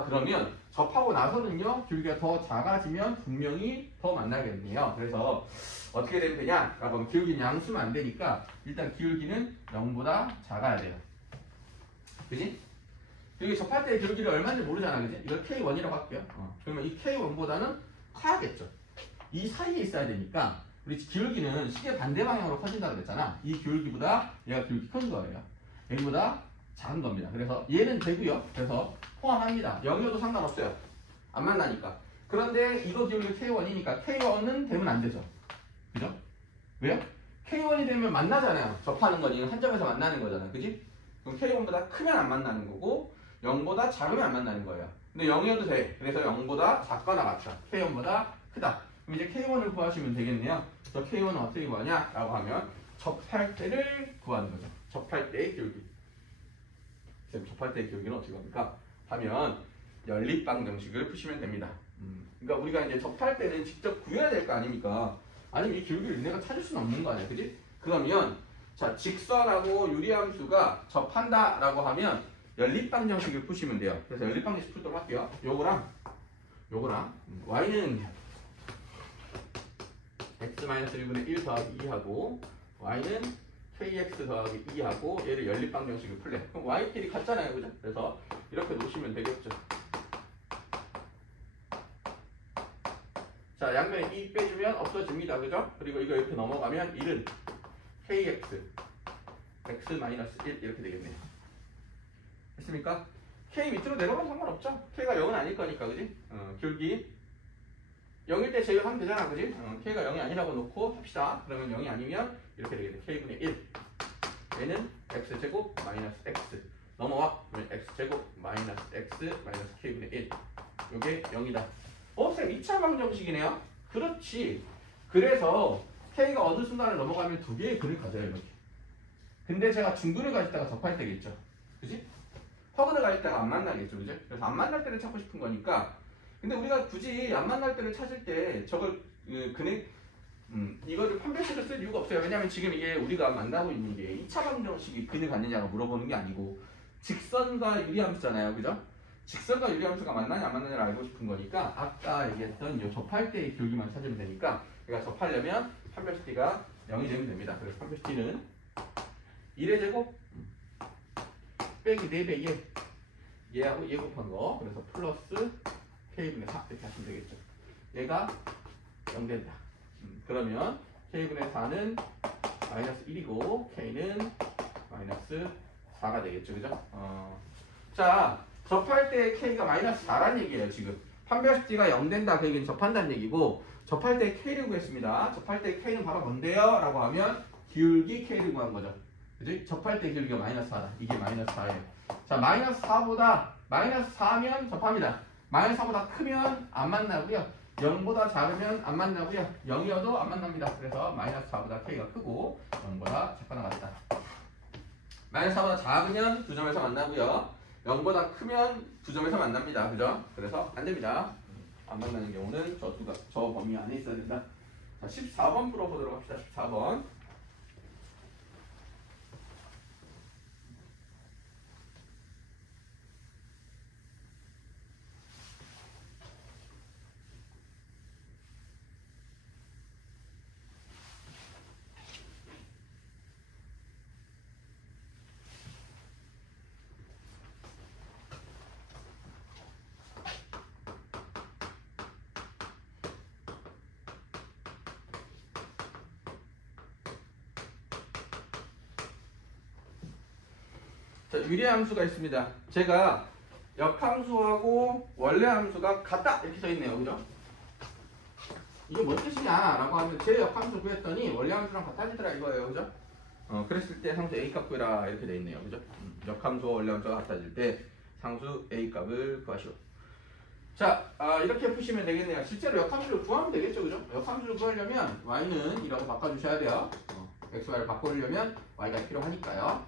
그러면 접하고 나서는요 기울기가 더 작아지면 분명히 더 만나겠네요. 그래서 어떻게 되면 되냐? 라고 하면 기울기는 양수면 안 되니까 일단 기울기는 0보다 작아야 돼요. 그지? 그리고 접할 때 기울기를 얼마인지 모르잖아. 그지? 이걸 K1이라고 할게요. 그러면 이 K1보다는 커야겠죠. 이 사이에 있어야 되니까 우리 기울기는 시계 반대 방향으로 커진다고 그랬잖아. 이 기울기보다 얘가 기울기 큰 거예요. 여기보다 작은 겁니다. 그래서 얘는 되고요. 그래서 포함합니다. 0이어도 상관없어요. 안 만나니까. 그런데 이거 기울기 K1이니까 K1은 되면 안 되죠. 그죠? 왜요? K1이 되면 만나잖아요. 접하는 거니 한 점에서 만나는 거잖아. 그지? 그럼 K1보다 크면 안 만나는 거고 0보다 작으면 안 만나는 거예요. 근데 0이어도 돼. 그래서 0보다 작거나 같다. K1보다 크다. 그럼 이제 K1을 구하시면 되겠네요. 저 K1은 어떻게 구하냐? 라고 하면 접할 때를 구하는 거죠. 접할 때의 기울기. 접할 때의 기울기는 어떻게 합니까? 하면 연립방 정식을 푸시면 됩니다. 그러니까 우리가 이제 접할 때는 직접 구해야 될 거 아닙니까? 아니면 이 기울기를 내가 찾을 수는 없는 거 아니야, 그지? 그러면 자 직선하고 유리함수가 접한다라고 하면 연립방 정식을 푸시면 돼요. 그래서 연립방 정식 풀도록 할게요. 요거랑 y는 x-1분의 1 더하기 2하고 y는 kx 더하기 2하고 얘를 연립방 정식을 풀래. 그럼 y끼리 같잖아요, 그죠? 그래서 이렇게 놓으시면 되겠죠. 자, 양면에 2 빼주면 없어집니다, 그죠? 그리고 이거 이렇게 넘어가면 1은 kx x-1 이렇게 되겠네요. 됐습니까? k 밑으로 내려가면 상관없죠? k가 0은 아닐 거니까, 그지? 기울기 0일 때 제외하면 되잖아, 그지? k가 0이 아니라고 놓고 합시다. 그러면 0이 아니면 이렇게 되겠네. k분의 1 얘는 x제곱 마이너스 x 넘어와. 그러면 x제곱 마이너스 x 마이너스 k분의 1 요게 0이다. 쌤 2차 방정식이네요? 그렇지. 그래서 k가 어느 순간을 넘어가면 두 개의 근을 가져요, 이렇게. 근데 제가 중근을 가질 때가 접할 때겠죠. 그지? 허근을 가질 때가 안 만나겠죠, 그죠? 그래서 안 만날 때를 찾고 싶은 거니까. 근데 우리가 굳이 안 만날 때를 찾을 때 저걸 근의 이거를 판별식을 쓸 이유가 없어요. 왜냐면 지금 이게 우리가 만나고 있는 게 2차 방정식이 근을 갖느냐가 물어보는 게 아니고 직선과 유리함수잖아요, 그죠? 직선과 유리함수가 만나냐 안 만나냐를 알고 싶은 거니까 아까 얘기했던 요 접할 때의 기울기만 찾으면 되니까 그러니까 접하려면 판별식 D가 0이 되면 됩니다. 그래서 판별식 D는 1의 제곱 빼기 4배 얘하고 얘 곱한 거 그래서 플러스 K분의 4 이렇게 하시면 되겠죠. 얘가 0 된다. 그러면 K분의 4는 마이너스 1이고 K는 마이너스 4가 되겠죠, 그죠? 자, 접할 때 K가 마이너스 4란 얘기예요, 지금. 판별식 D가 0 된다, 그 얘기는 접한다는 얘기고, 접할 때 K를 구했습니다. 접할 때 K는 바로 뭔데요? 라고 하면 기울기 K를 구한 거죠. 그지? 접할 때 기울기가 마이너스 4다. 이게 마이너스 4예요. 자, 마이너스 4보다, 마이너스 4면 접합니다. 마이너스 4보다 크면 안 만나고요. 0보다 작으면 안 만나고요. 0이어도 안 만납니다. 그래서 마이너스 4보다 K가 크고 0보다 작거나 같다. 마이너스 4보다 작으면 두 점에서 만나고요. 0보다 크면 두 점에서 만납니다. 그죠? 그래서 안 됩니다. 안 만나는 경우는 저 범위 안에 있어야 된다. 자, 14번 풀어보도록 합시다. 14번. 자, 유리함수가 있습니다. 제가 역함수하고 원래함수가 같다 이렇게 써있네요. 그죠? 이게 뭔 뜻이냐 라고 하면 제 역함수 구했더니 원래함수랑 같아지더라 이거예요. 그죠? 그랬을 때 상수 A값 구해라 이렇게 돼 있네요. 그죠? 역함수와 원래함수가 같아질 때 상수 A값을 구하시오. 자, 이렇게 푸시면 되겠네요. 실제로 역함수를 구하면 되겠죠. 그죠? 역함수를 구하려면 Y는 이라고 바꿔주셔야 돼요. X, Y를 바꾸려면 Y가 필요하니까요.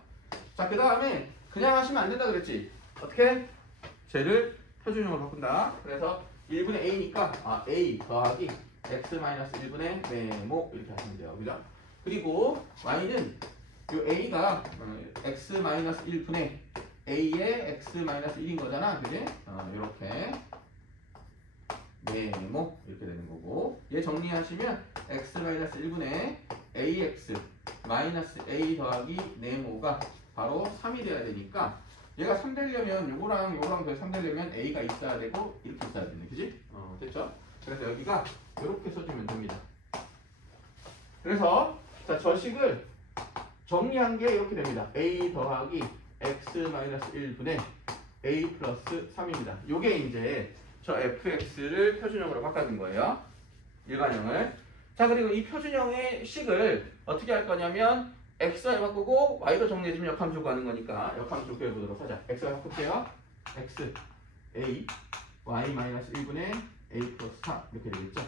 자, 그 다음에 그냥 하시면 안 된다 그랬지. 어떻게? 쟤를 표준형으로 바꾼다. 그래서 1분의 A니까 A 더하기 X-1분의 네모 이렇게 하시면 돼요. 그죠? 그리고 Y는 요 A가 X-1분의 A의 X-1인 거잖아. 그지? 이렇게 네모 이렇게 되는 거고 얘 정리하시면 X-1분의 AX 마이너스 A 더하기 네모가 바로 3이 돼야 되니까 얘가 3 되려면 요거랑 더해 3 되려면 A가 있어야 되고 이렇게 있어야 되네. 그지? 됐죠? 그래서 여기가 이렇게 써주면 됩니다. 그래서 자, 저 식을 정리한 게 이렇게 됩니다. A 더하기 X-1분의 A 플러스 3입니다. 요게 이제 저 fx를 표준형으로 바꿔준 거예요. 일반형을. 자, 그리고 이 표준형의 식을 어떻게 할 거냐면 x를 바꾸고 y로 정리해주면 역함수 구하는 거니까 역함수 구해보도록 하자. x를 바꿀게요. x a y-1분의 a 플러스 3 이렇게 되겠죠.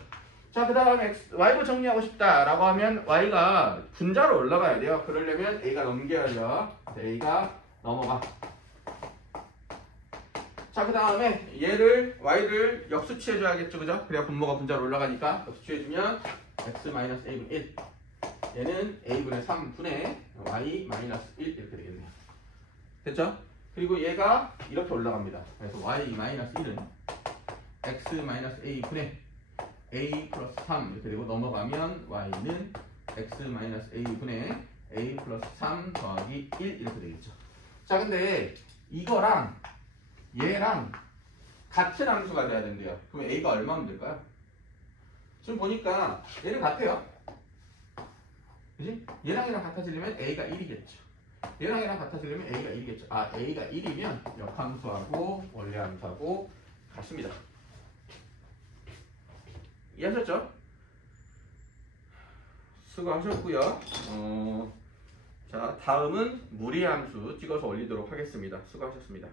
자, 그 다음 y로 정리하고 싶다라고 하면 y가 분자로 올라가야 돼요. 그러려면 a가 넘겨야죠. a가 넘어가. 자, 그 다음에 얘를 y를 역수치해줘야겠죠, 그죠? 그래야 분모가 분자로 올라가니까 역수치해주면 x-a분의 1 얘는 a분의 3분의 y-1 이렇게 되겠네요. 됐죠? 그리고 얘가 이렇게 올라갑니다. 그래서 y-1은 x-a분의 a 플러스 3 이렇게 되고 넘어가면 y는 x-a분의 a 플러스 3 더하기 1 이렇게 되겠죠. 자, 근데 이거랑 얘랑 같은 함수가 돼야 된대요. 그럼 a가 얼마면 될까요? 지금 보니까 얘는 같아요. 그지? 얘랑 같아지려면 a가 1이겠죠. 얘랑 같아지려면 a가 1이겠죠. 아, a가 1이면 역함수하고 원래함수하고 같습니다. 이해하셨죠? 수고하셨고요. 자, 다음은 무리함수 찍어서 올리도록 하겠습니다. 수고하셨습니다.